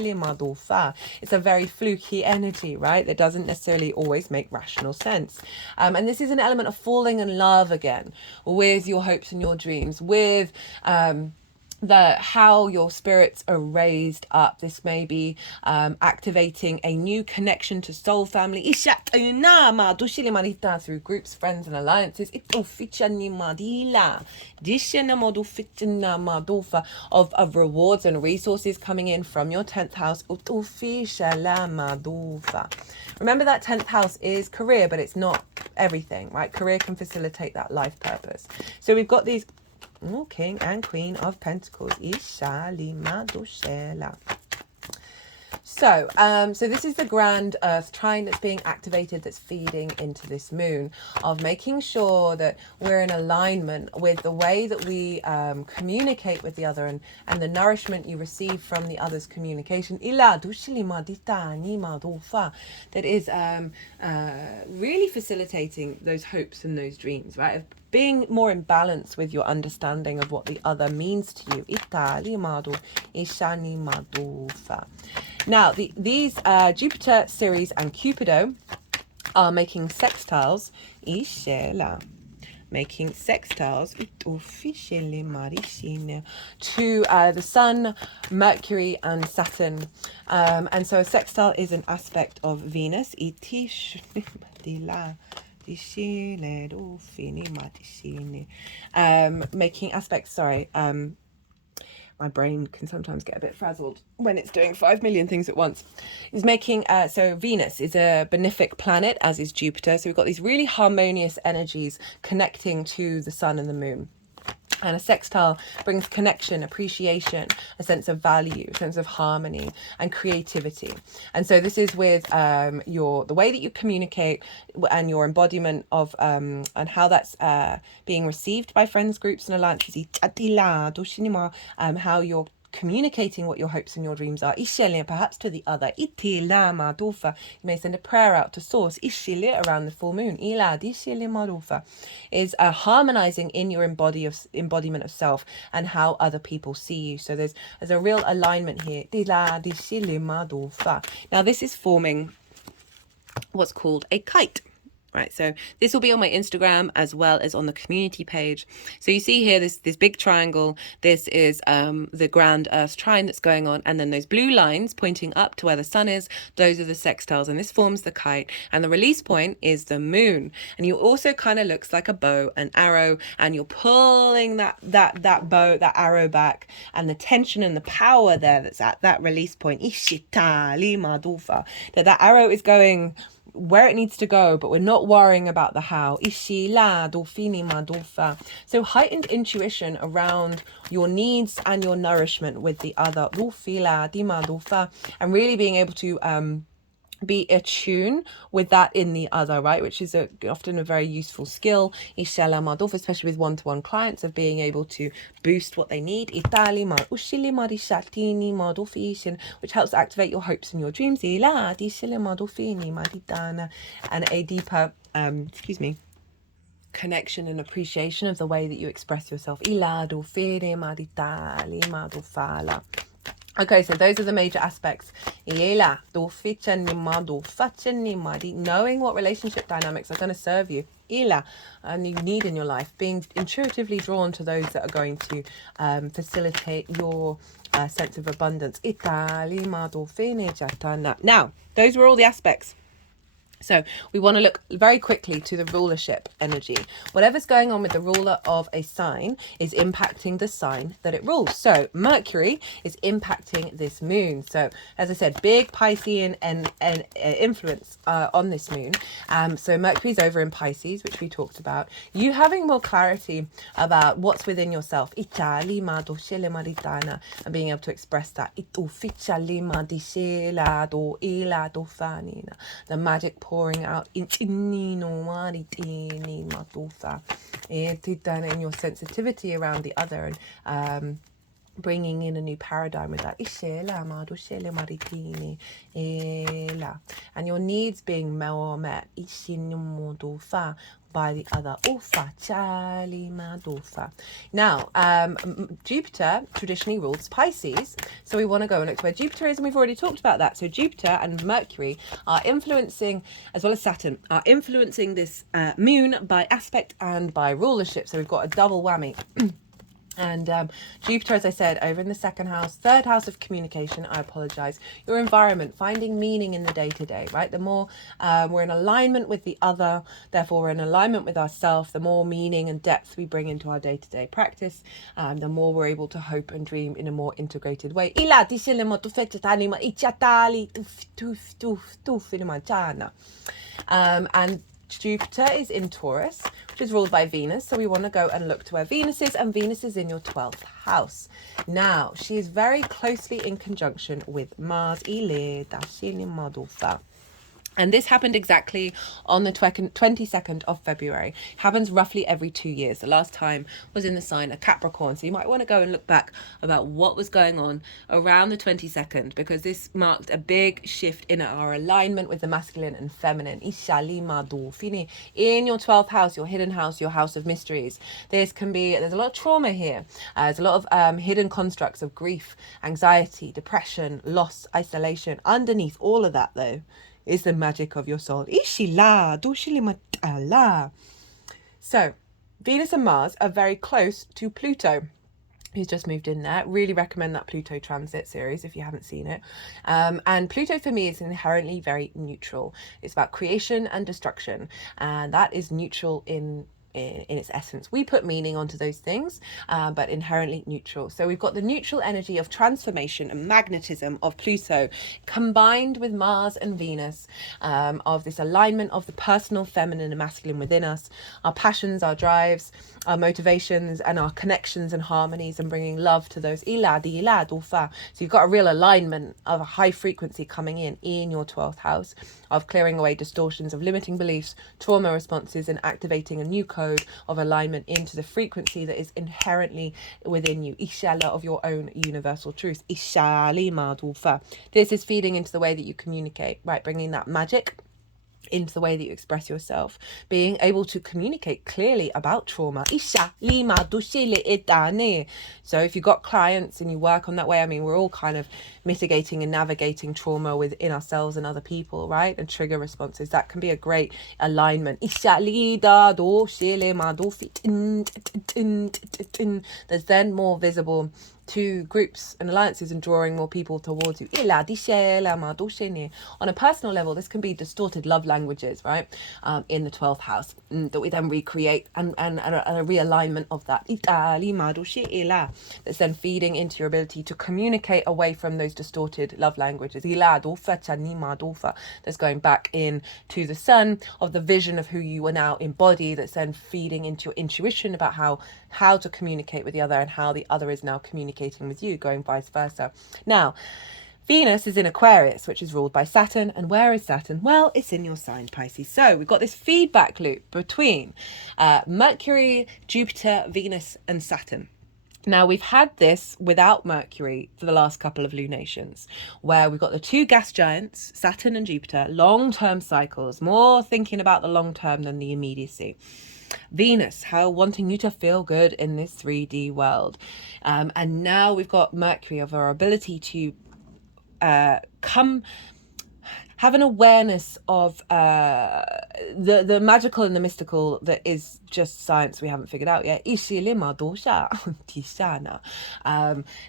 a very fluky energy, right, that doesn't necessarily always make rational sense. And this is an element of falling in love again with your hopes and your dreams, with how your spirits are raised up. This may be activating a new connection to soul family through groups, friends and alliances of rewards and resources coming in from your 10th house. Remember that 10th house is career, but it's not everything, right? Career can facilitate that life purpose. So we've got these King and Queen of Pentacles. So this is the grand Earth trine that's being activated, that's feeding into this moon, of making sure that we're in alignment with the way that we communicate with the other, and the nourishment you receive from the other's communication. That is really facilitating those hopes and those dreams, right? Of being more in balance with your understanding of what the other means to you. Now, these Jupiter, Ceres and Cupido are making sextiles. Making sextiles to the Sun, Mercury and Saturn. And so a sextile is an aspect of Venus. Making aspects, my brain can sometimes get a bit frazzled when it's doing 5 million things at once. Is making, so Venus is a benefic planet, as is Jupiter. So we've got these really harmonious energies connecting to the sun and the moon. And a sextile brings connection, appreciation, a sense of value, a sense of harmony and creativity. And so this is with the way that you communicate and your embodiment of and how that's being received by friends, groups and alliances. How you're communicating what your hopes and your dreams are, perhaps to the other. You may send a prayer out to source around the full moon. Is harmonizing in your embodiment of self and how other people see you. So there's a real alignment here. Now this is forming what's called a kite. Right, so this will be on my Instagram as well as on the community page. So you see here this big triangle. This is the grand Earth trine that's going on, and then those blue lines pointing up to where the sun is, those are the sextiles, and this forms the kite. And the release point is the moon. And you also kind of looks like a bow, an arrow, and you're pulling that arrow back, and the tension and the power there that's at that release point. That arrow is going where it needs to go, but we're not worrying about the how. So heightened intuition around your needs and your nourishment with the other, and really being able to be attuned with that in the other, right, which is often a very useful skill, especially with one-to-one clients, of being able to boost what they need, which helps activate your hopes and your dreams, and a deeper connection and appreciation of the way that you express yourself. Okay, so those are the major aspects. Knowing what relationship dynamics are going to serve you and you need in your life, being intuitively drawn to those that are going to facilitate your sense of abundance. Now, those were all the aspects. So we want to look very quickly to the rulership energy. Whatever's going on with the ruler of a sign is impacting the sign that it rules. So Mercury is impacting this moon. So as I said, big Piscean and influence on this moon. So Mercury's over in Pisces, which we talked about. You having more clarity about what's within yourself. And being able to express that. The magic pouring out in your sensitivity around the other, and bringing in a new paradigm with that. And your needs being more met by the other. Now, Jupiter traditionally rules Pisces, so we want to go and look to where Jupiter is, and we've already talked about that. So Jupiter and Mercury are influencing, as well as Saturn, are influencing this moon by aspect and by rulership. So we've got a double whammy. And Jupiter, as I said, over in the second house, third house of communication, I apologize, your environment, finding meaning in the day-to-day, right? The more we're in alignment with the other, therefore we're in alignment with ourselves, the more meaning and depth we bring into our day-to-day practice, the more we're able to hope and dream in a more integrated way. And Jupiter is in Taurus, which is ruled by Venus. So we want to go and look to where Venus is, and Venus is in your 12th house. Now, she is very closely in conjunction with Mars. And this happened exactly on the 22nd of February. Happens roughly every 2 years. The last time was in the sign of Capricorn. So you might want to go and look back about what was going on around the 22nd, because this marked a big shift in our alignment with the masculine and feminine. In your 12th house, your hidden house, your house of mysteries. There's a lot of trauma here. There's a lot of hidden constructs of grief, anxiety, depression, loss, isolation. Underneath all of that, though, is the magic of your soul. So, Venus and Mars are very close to Pluto, who's just moved in there. Really recommend that Pluto transit series if you haven't seen it. And Pluto for me is inherently very neutral. It's about creation and destruction, and that is neutral in its essence. We put meaning onto those things, but inherently neutral. So we've got the neutral energy of transformation and magnetism of Pluto combined with Mars and Venus, of this alignment of the personal feminine and masculine within us, our passions, our drives, our motivations, and our connections and harmonies, and bringing love to those. So you've got a real alignment of a high frequency coming in your 12th house, of clearing away distortions of limiting beliefs, trauma responses, and activating a new code of alignment into the frequency that is inherently within you. Of your own universal truth. This is feeding into the way that you communicate, right? Bringing that magic into the way that you express yourself, being able to communicate clearly about trauma. So if you've got clients and you work on that way, I mean, we're all kind of mitigating and navigating trauma within ourselves and other people, right? And trigger responses, that can be a great alignment. There's then more visible to groups and alliances and drawing more people towards you. On a personal level, this can be distorted love languages, right? In the 12th house, that we then recreate and a realignment of that. That's then feeding into your ability to communicate away from those distorted love languages. That's going back in to the sun of the vision of who you are now embody, that's then feeding into your intuition about how to communicate with the other and how the other is now communicating with you, going vice versa. Now, Venus is in Aquarius, which is ruled by Saturn. And where is Saturn? Well, it's in your sign, Pisces. So we've got this feedback loop between Mercury, Jupiter, Venus, and Saturn. Now, we've had this without Mercury for the last couple of lunations, where we've got the two gas giants, Saturn and Jupiter, long-term cycles, more thinking about the long term than the immediacy. Venus, how wanting you to feel good in this 3D world. And now we've got Mercury, of our ability to have an awareness of the magical and the mystical that is just science we haven't figured out yet.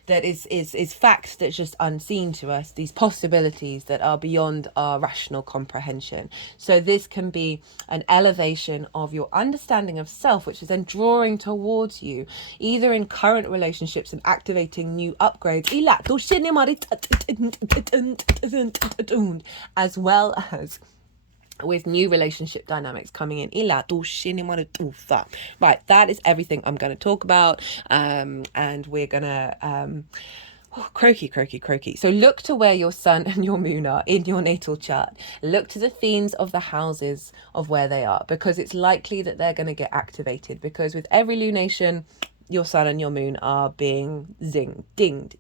That is facts that's just unseen to us, these possibilities that are beyond our rational comprehension. So this can be an elevation of your understanding of self, which is then drawing towards you, either in current relationships and activating new upgrades, as well as with new relationship dynamics coming in. Right, that is everything I'm going to talk about. And we're going to... croaky. So look to where your sun and your moon are in your natal chart. Look to the themes of the houses of where they are, because it's likely that they're going to get activated, because with every lunation, your sun and your moon are being dinged.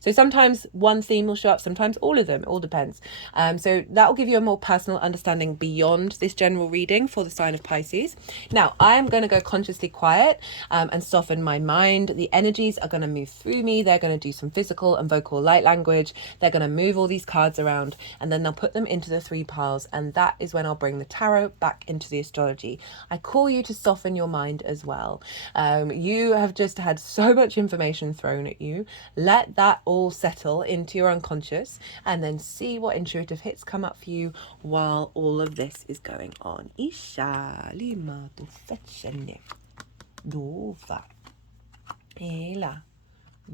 So sometimes one theme will show up, sometimes all of them, it all depends. So that will give you a more personal understanding beyond this general reading for the sign of Pisces. Now, I'm going to go consciously quiet and soften my mind. The energies are going to move through me. They're going to do some physical and vocal light language. They're going to move all these cards around, and then they'll put them into the 3 piles, and that is when I'll bring the tarot back into the astrology. I call you to soften your mind as well. You have just had so much information thrown at you. Let that all settle into your unconscious, and then see what intuitive hits come up for you while all of this is going on. Isha lima do fetchene do fa ela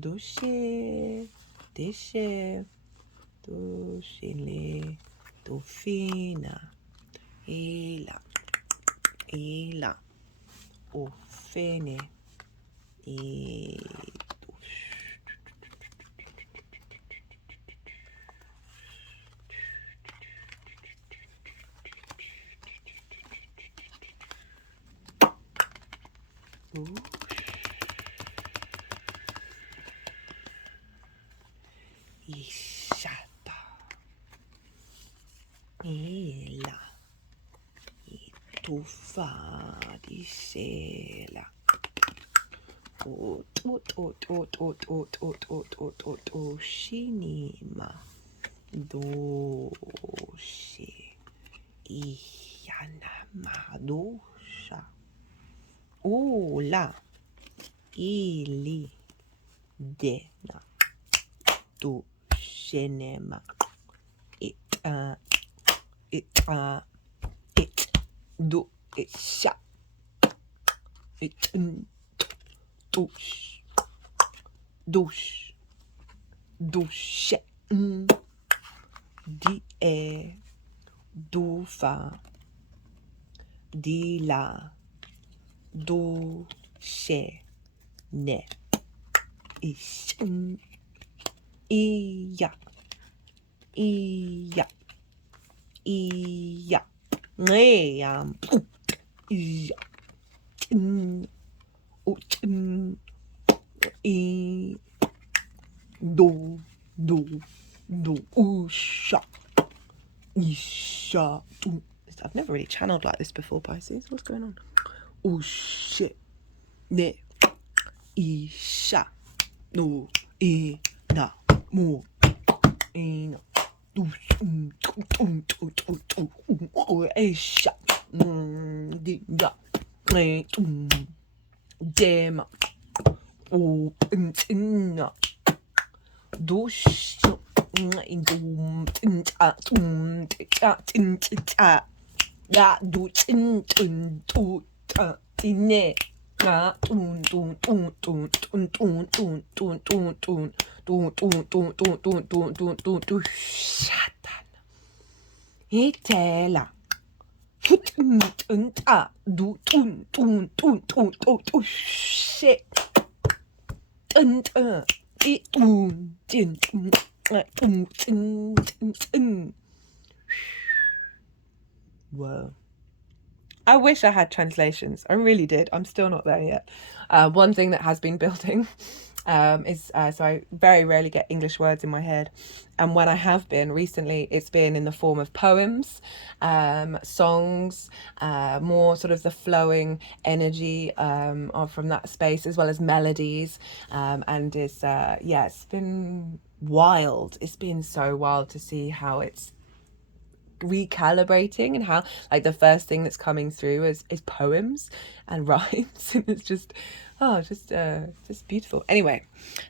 do she deshe do shile do fina ela o fene e ishata ela tufa di sela o shinima doshi iyanama Ola ili dena do shenema it do it sha it douche douche di do fa di la do she ne ish iya ngeyam iya i do usha isha. I've never really channeled like this before, Pisces. What's going on? Oh shit. Ne isha no e na mo e na do isha di ya e dem o na do ya do ne na shatan itela do shit Whoa. I wish I had translations. I really did. I'm still not there yet. One thing that has been building is so I very rarely get English words in my head. And when I have been recently, it's been in the form of poems, songs, more sort of the flowing energy from that space, as well as melodies. And it's been wild. It's been so wild to see how it's recalibrating, and how like the first thing that's coming through is poems and rhymes, and it's just beautiful. Anyway,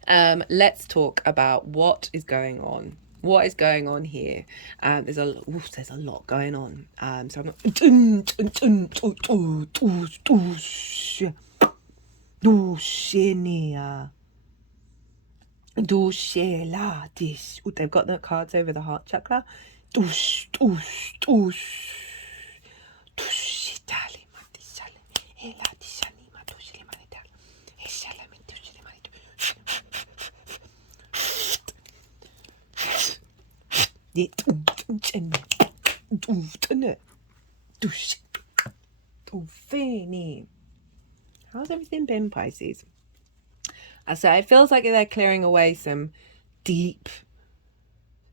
let's talk about what is going on. What is going on here? There's a lot going on. So I'm they've got the cards over the heart chakra. How's everything been, Pisces? So it feels like they're clearing away some deep,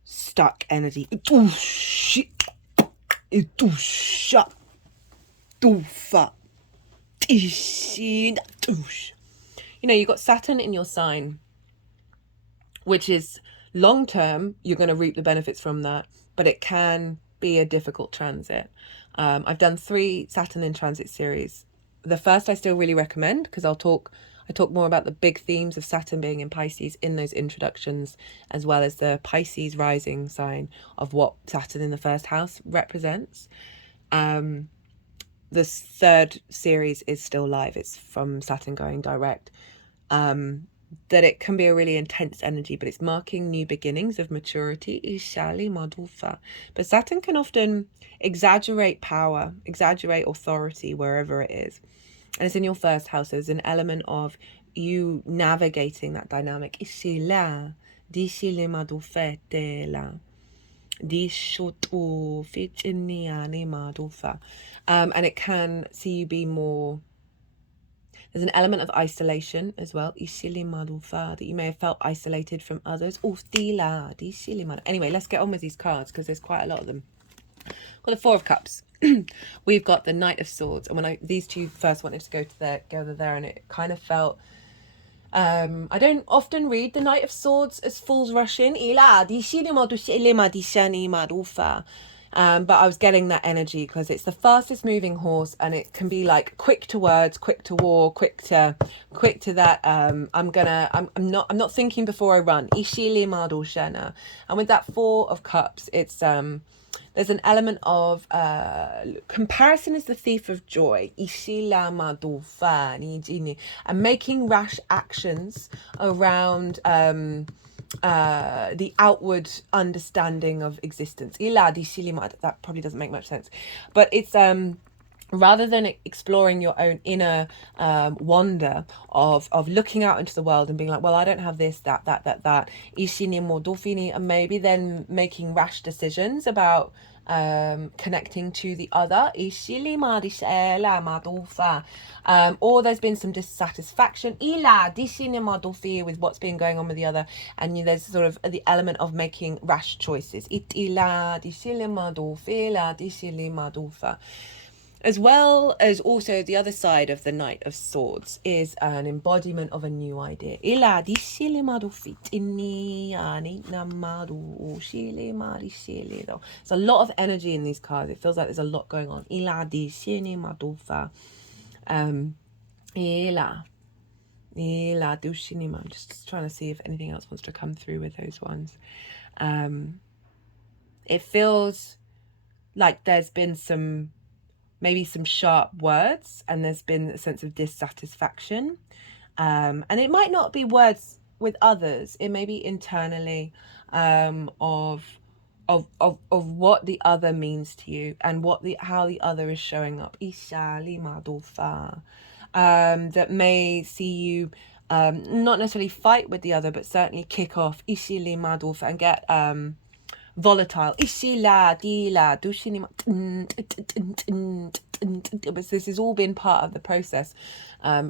stuck energy. You know, you've got Saturn in your sign, which is long term, you're going to reap the benefits from that, but it can be a difficult transit. I've done 3 Saturn in transit series. The first I still really recommend, because I talk more about the big themes of Saturn being in Pisces in those introductions, as well as the Pisces rising sign of what Saturn in the first house represents. The 3rd series is still live. It's from Saturn going direct. That it can be a really intense energy, but it's marking new beginnings of maturity. But Saturn can often exaggerate power, exaggerate authority wherever it is. And it's in your first house. There's an element of you navigating that dynamic. And it can see you be more. There's an element of isolation as well. That you may have felt isolated from others. Anyway, let's get on with these cards, because there's quite a lot of them. Got the 4 of Cups. We've got the Knight of Swords. And when these two first wanted to go together there, and it kind of felt... I don't often read the Knight of Swords as fools rush in. But I was getting that energy, because it's the fastest moving horse, and it can be like quick to words, quick to war, quick to that. I'm not thinking before I run. And with that 4 of Cups, it's there's an element of comparison is the thief of joy. And making rash actions around the outward understanding of existence. That probably doesn't make much sense, but it's rather than exploring your own inner wonder of looking out into the world and being like, well, I don't have this, that, and maybe then making rash decisions about connecting to the other, or there's been some dissatisfaction with what's been going on with the other, and there's sort of the element of making rash choices, as well as also the other side of the Knight of Swords is an embodiment of a new idea. There's a lot of energy in these cards. It feels like there's a lot going on. I'm just trying to see if anything else wants to come through with those ones. It feels like there's been maybe some sharp words, and there's been a sense of dissatisfaction. And it might not be words with others. It may be internally of what the other means to you, and how the other is showing up. That may see you not necessarily fight with the other, but certainly kick off and get volatile. This has all been part of the process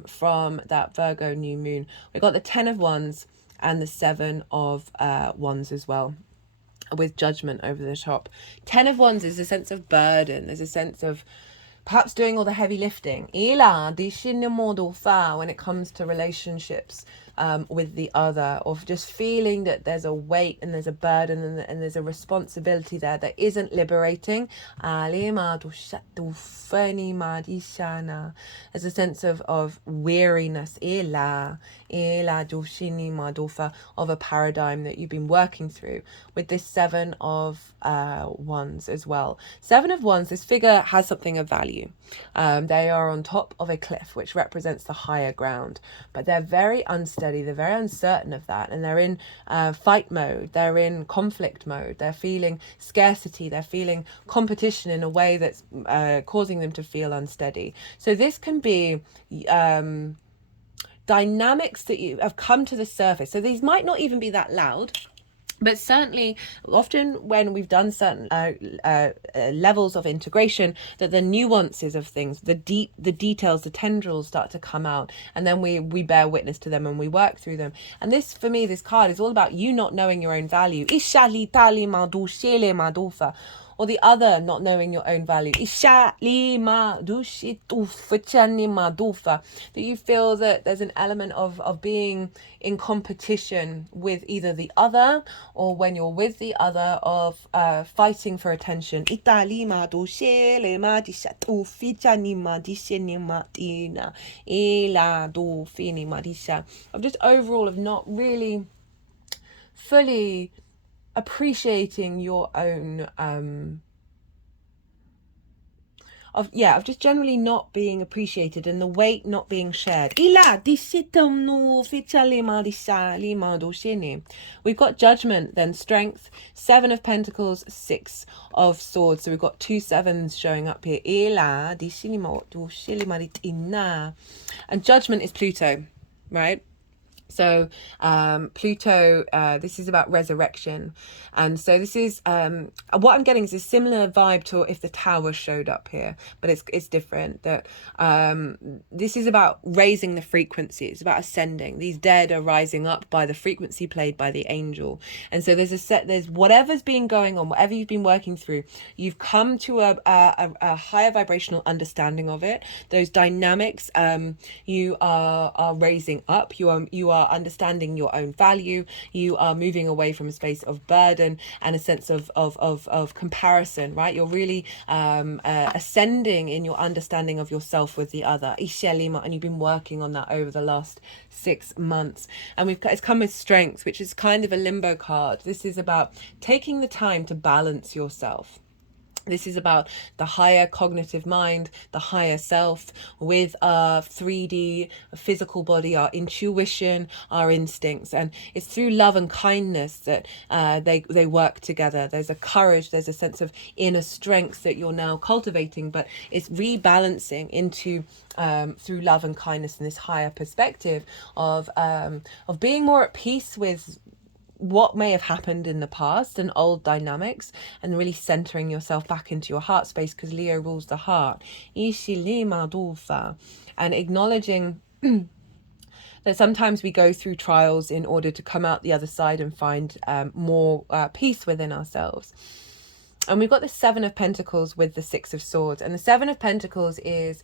from that Virgo new moon. We got the 10 of Wands and the 7 of Wands as well, with Judgment over the top. 10 of Wands is a sense of burden. There's a sense of perhaps doing all the heavy lifting when it comes to relationships. with the other, of just feeling that there's a weight and there's a burden and there's a responsibility there that isn't liberating. There's a sense of weariness, of a paradigm that you've been working through with this Seven of Wands as well. Seven of Wands, this figure has something of value. They are on top of a cliff, which represents the higher ground, but they're very unsteady, they're very uncertain of that, and they're in fight mode, they're in conflict mode, they're feeling scarcity, they're feeling competition in a way that's causing them to feel unsteady. So this can be dynamics that have come to the surface. So these might not even be that loud, but certainly often when we've done certain levels of integration, that the nuances of things, the details, the tendrils start to come out, and then we bear witness to them and we work through them. And this, for me, this card is all about you not knowing your own value. Or the other not knowing your own value. That you feel that there's an element of being in competition with either the other, or when you're with the other, of fighting for attention. Of just overall of not really fully appreciating your own of just generally not being appreciated, and the weight not being shared. We've got Judgment, then Strength, Seven of Pentacles, Six of Swords. So we've got two sevens showing up here. And Judgment is Pluto, right? So Pluto, this is about resurrection. And so this is, what I'm getting is a similar vibe to if the Tower showed up here, but it's different. That this is about raising the frequency. It's about ascending. These dead are rising up by the frequency played by the angel. And so there's whatever's been going on, whatever you've been working through, you've come to a higher vibrational understanding of it. Those dynamics, you are raising up. You are understanding your own value. You are moving away from a space of burden and a sense of comparison, right? You're really ascending in your understanding of yourself with the other. And you've been working on that over the last 6 months. And it's come with Strength, which is kind of a limbo card. This is about taking the time to balance yourself. This is about the higher cognitive mind, the higher self, with our 3D physical body, our intuition, our instincts. And it's through love and kindness that they work together. There's a courage, there's a sense of inner strength that you're now cultivating, but it's rebalancing into through love and kindness, and this higher perspective of being more at peace with what may have happened in the past and old dynamics, and really centering yourself back into your heart space, because Leo rules the heart. And acknowledging that sometimes we go through trials in order to come out the other side and find more peace within ourselves. And we've got the Seven of Pentacles with the Six of Swords. And the Seven of Pentacles is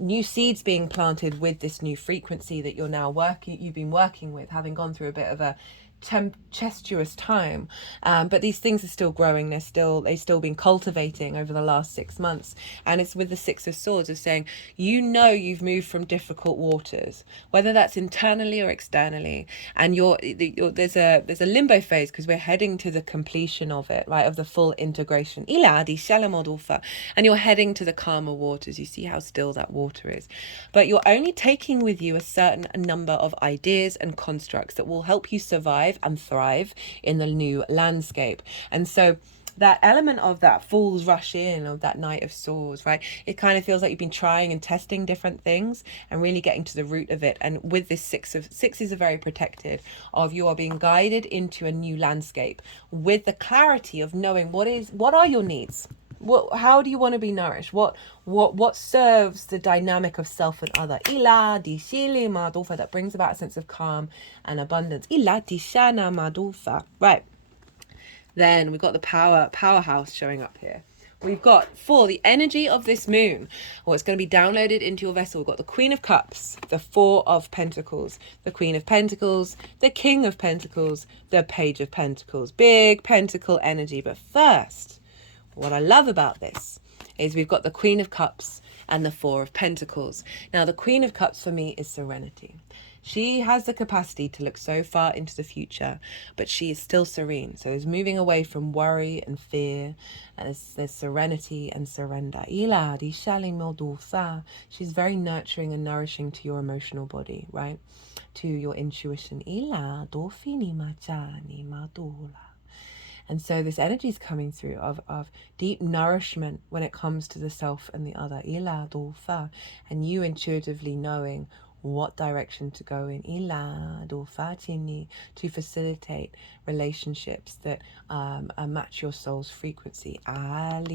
new seeds being planted with this new frequency that you've been working with, having gone through a bit of a tempestuous time, but these things are still growing. They've still been cultivating over the last 6 months. And it's with the Six of Swords of saying, you've moved from difficult waters, whether that's internally or externally, and there's a limbo phase, because we're heading to the completion of it, right, of the full integration. And you're heading to the calmer waters. You see how still that water is, but you're only taking with you a certain number of ideas and constructs that will help you survive and thrive in the new landscape. And so that element of that Fool's rush in, of that Knight of Swords, right? It kind of feels like you've been trying and testing different things and really getting to the root of it. And with this sixes are very protected, of you are being guided into a new landscape with the clarity of knowing what are your needs. How do you want to be nourished? What serves the dynamic of self and other? That brings about a sense of calm and abundance. Right. Then we've got the powerhouse showing up here, we've got for the energy of this moon, or it's going to be downloaded into your vessel, we've got the Queen of Cups, the Four of Pentacles, the Queen of Pentacles, the King of Pentacles, the Page of Pentacles. Big pentacle energy. But first, what I love about this is we've got the Queen of Cups and the Four of Pentacles. Now, the Queen of Cups for me is serenity. She has the capacity to look so far into the future, but she is still serene. So it's moving away from worry and fear. There's serenity and surrender. She's very nurturing and nourishing to your emotional body, right? To your intuition. And so this energy is coming through of deep nourishment when it comes to the self and the other. And you intuitively knowing what direction to go in to facilitate relationships that match your soul's frequency. And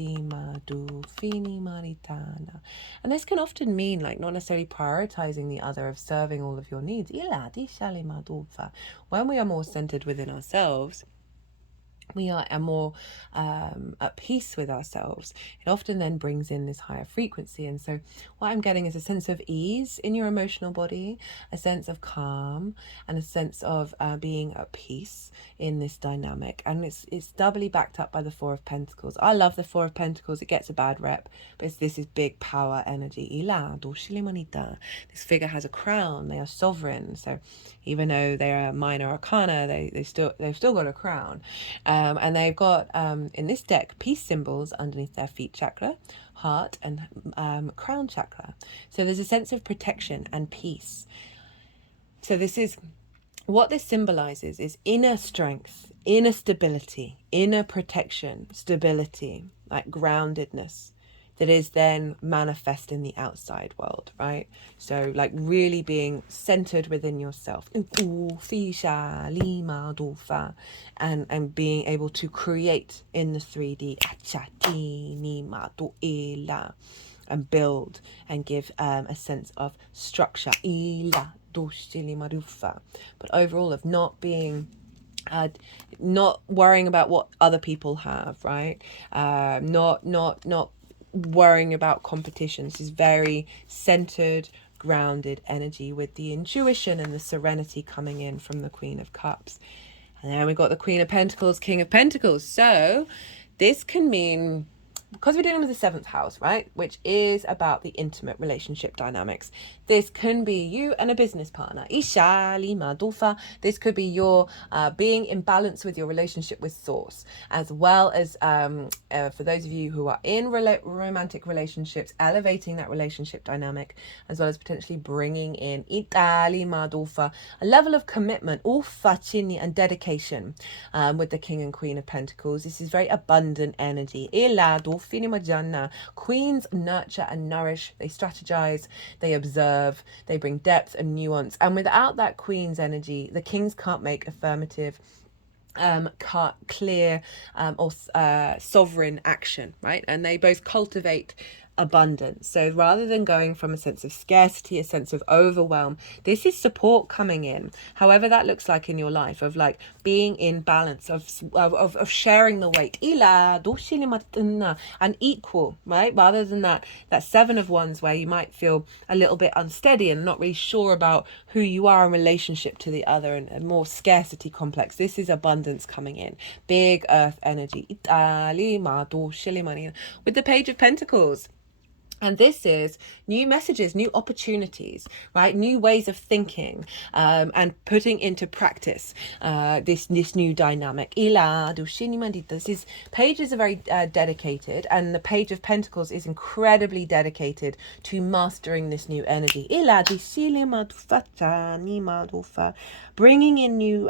this can often mean like not necessarily prioritizing the other, of serving all of your needs. When we are more centered within ourselves, we are more at peace with ourselves. It often then brings in this higher frequency. And so what I'm getting is a sense of ease in your emotional body, a sense of calm, and a sense of being at peace in this dynamic. And it's doubly backed up by the Four of Pentacles. I love the Four of Pentacles. It gets a bad rep, but this is big power energy. This figure has a crown. They are sovereign. So even though they are minor arcana, they've still got a crown. And they've got, in this deck, peace symbols underneath their feet chakra, heart, and crown chakra. So there's a sense of protection and peace. So this is, what this symbolizes is inner strength, inner stability, inner protection, stability, like groundedness, that is then manifest in the outside world, right? So like really being centered within yourself and being able to create in the 3D and build and give a sense of structure. But overall of not being not worrying about what other people have, right? Not worrying about competition. This is very centered, grounded energy with the intuition and the serenity coming in from the Queen of Cups. And then we've got the Queen of Pentacles, King of Pentacles. So this can mean, because we're dealing with the 7th house, right, which is about the intimate relationship dynamics. This can be you and a business partner. This could be your being in balance with your relationship with Source, as well as for those of you who are in romantic relationships, elevating that relationship dynamic, as well as potentially bringing in a level of commitment, and dedication with the King and Queen of Pentacles. This is very abundant energy. Queens nurture and nourish. They strategize, they observe, they bring depth and nuance. And without that Queen's energy, the Kings can't make affirmative, clear or sovereign action, right? And they both cultivate abundance. So rather than going from a sense of scarcity, a sense of overwhelm, this is support coming in, however that looks like in your life, of like being in balance, of sharing the weight, and equal, right? Rather than that 7 of Wands where you might feel a little bit unsteady and not really sure about who you are in relationship to the other, and a more scarcity complex. This is abundance coming in, big earth energy with the Page of Pentacles. And this is new messages, new opportunities, right? New ways of thinking, and putting into practice this new dynamic. This Page is a very dedicated, and the Page of Pentacles is incredibly dedicated to mastering this new energy. Bringing in new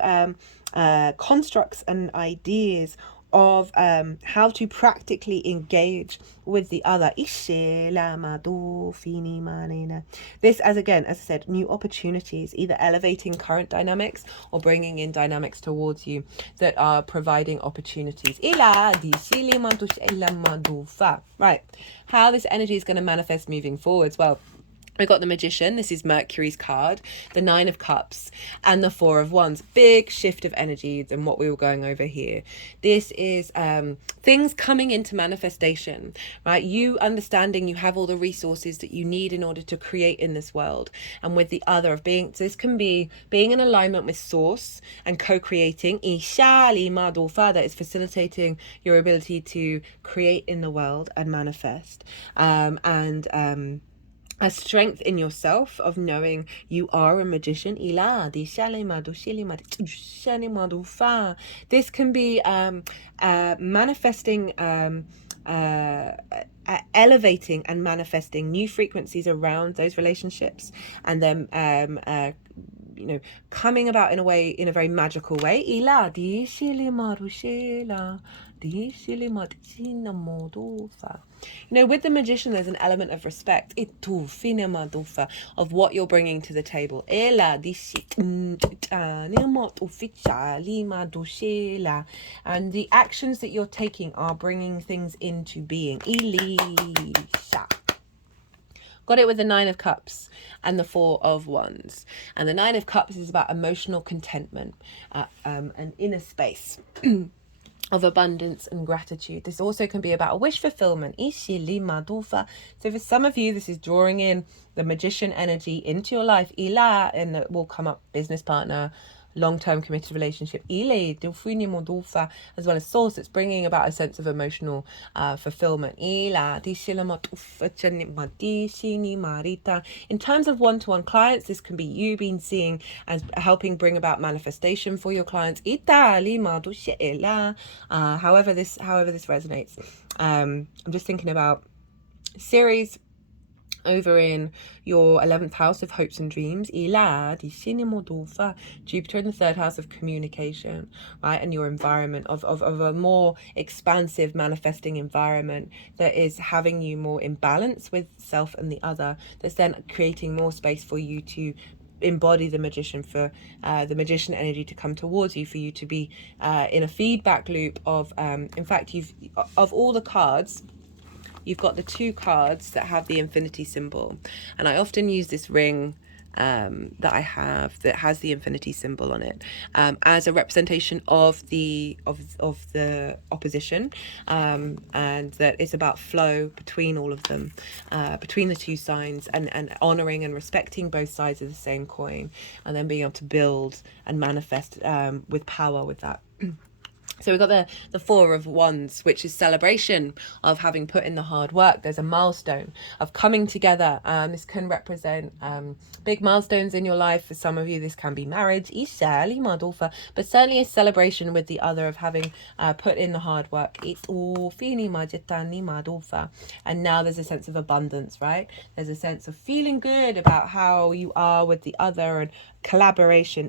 constructs and ideas of how to practically engage with the other. This, as I said, new opportunities, either elevating current dynamics or bringing in dynamics towards you that are providing opportunities. Right, how this energy is going to manifest moving forwards? Well, We've got the Magician. This is Mercury's card, the Nine of Cups, and the Four of Wands. Big shift of energy than what we were going over here. This is things coming into manifestation, right? You understanding you have all the resources that you need in order to create in this world. And with the other of being, so this can be being in alignment with source and co-creating. Ishali Madofa, that is facilitating your ability to create in the world and manifest. A strength in yourself of knowing you are a magician. This can be manifesting, elevating and manifesting new frequencies around those relationships, and then coming about in a very magical way. With the Magician, there's an element of respect of what you're bringing to the table. And the actions that you're taking are bringing things into being. Got it with the Nine of Cups and the Four of Wands. And the Nine of Cups is about emotional contentment, an inner space of abundance and gratitude. This also can be about wish fulfillment. So for some of you, this is drawing in the Magician energy into your life. And it will come up business partner, long-term committed relationship, as well as source. It's bringing about a sense of emotional fulfillment. In terms of one-to-one clients, this can be you being seeing as helping bring about manifestation for your clients. However this resonates. I'm just thinking about series over in your 11th house of hopes and dreams. Jupiter in the 3rd house of communication, right? And your environment of a more expansive manifesting environment that is having you more in balance with self and the other, that's then creating more space for you to embody the Magician, for the Magician energy to come towards you, for you to be in a feedback loop of in fact, of all the cards, you've got the 2 cards that have the infinity symbol. And I often use this ring that I have that has the infinity symbol on it as a representation of the opposition, and that it's about flow between all of them, between the 2 signs, and honoring and respecting both sides of the same coin, and then being able to build and manifest with power with that. So we've got the Four of Wands, which is celebration of having put in the hard work. There's a milestone of coming together. This can represent big milestones in your life. For some of you, this can be marriage, but certainly a celebration with the other of having put in the hard work. And now there's a sense of abundance, right? There's a sense of feeling good about how you are with the other, and collaboration.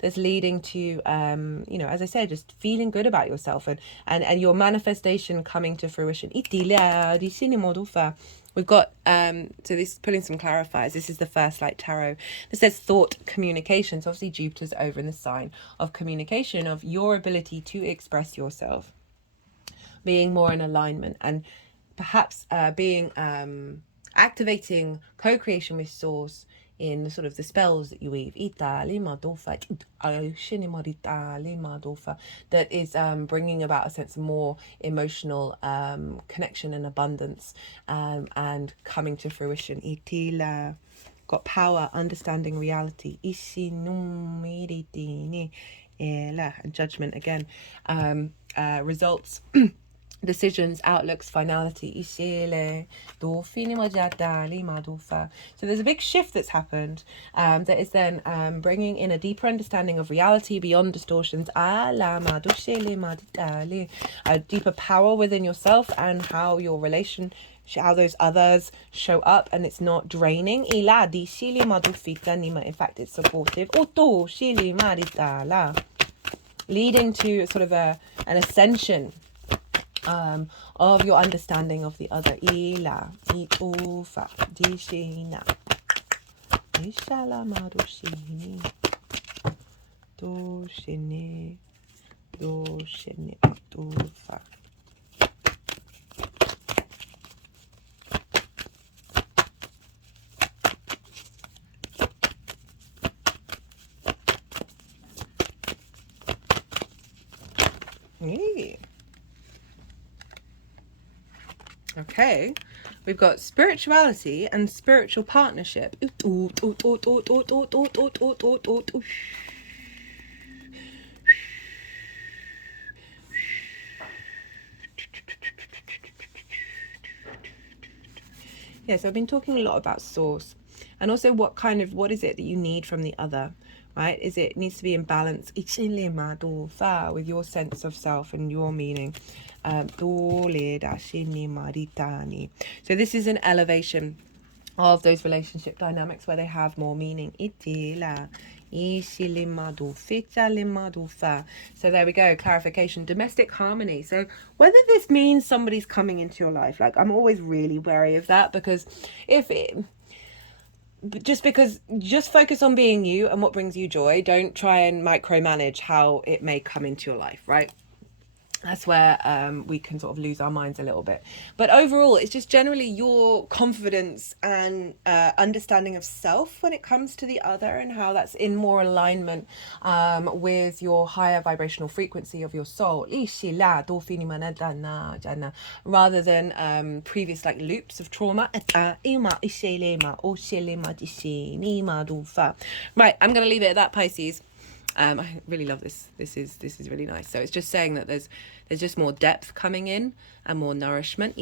That's leading to as I said, just feeling good about yourself, and your manifestation coming to fruition. We've got so this is pulling some clarifiers. This is the first light tarot. This says thought communication. So obviously Jupiter's over in the sign of communication, of your ability to express yourself, being more in alignment, and perhaps being activating co-creation with source in sort of the spells that you weave. That is bringing about a sense of more emotional connection and abundance, and coming to fruition. Got power, understanding reality. And judgment again. Results. Decisions, outlooks, finality. So there's a big shift that's happened that is then bringing in a deeper understanding of reality beyond distortions. A deeper power within yourself, and how your how those others show up, and it's not draining. In fact, it's supportive. Leading to sort of an ascension of your understanding of the other. Yay. Okay, we've got spirituality and spiritual partnership. Yeah, so I've been talking a lot about source, and also what is it that you need from the other, right? It needs to be in balance with your sense of self and your meaning. So this is an elevation of those relationship dynamics where they have more meaning. So there we go, clarification, domestic harmony. So whether this means somebody's coming into your life, like I'm always really wary of that, because just focus on being you and what brings you joy. Don't try and micromanage how it may come into your life, right? That's where we can sort of lose our minds a little bit. But overall, it's just generally your confidence and understanding of self when it comes to the other, and how that's in more alignment with your higher vibrational frequency of your soul, rather than previous like loops of trauma. Right, I'm going to leave it at that, Pisces. I really love this. This is really nice. So it's just saying that there's just more depth coming in and more nourishment.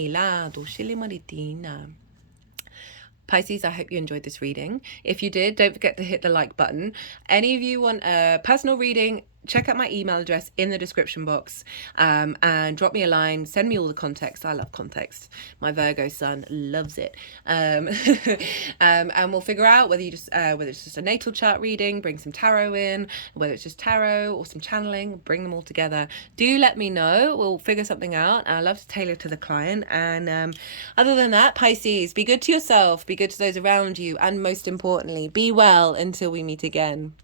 Pisces, I hope you enjoyed this reading. If you did, don't forget to hit the like button. Any of you want a personal reading, check out my email address in the description box, and drop me a line, send me all the context. I love context. My Virgo sun loves it. And we'll figure out whether it's just a natal chart reading, bring some tarot in, whether it's just tarot or some channeling, bring them all together. Do let me know. We'll figure something out. I love to tailor to the client. And other than that, Pisces, be good to yourself, be good to those around you, and most importantly, be well until we meet again.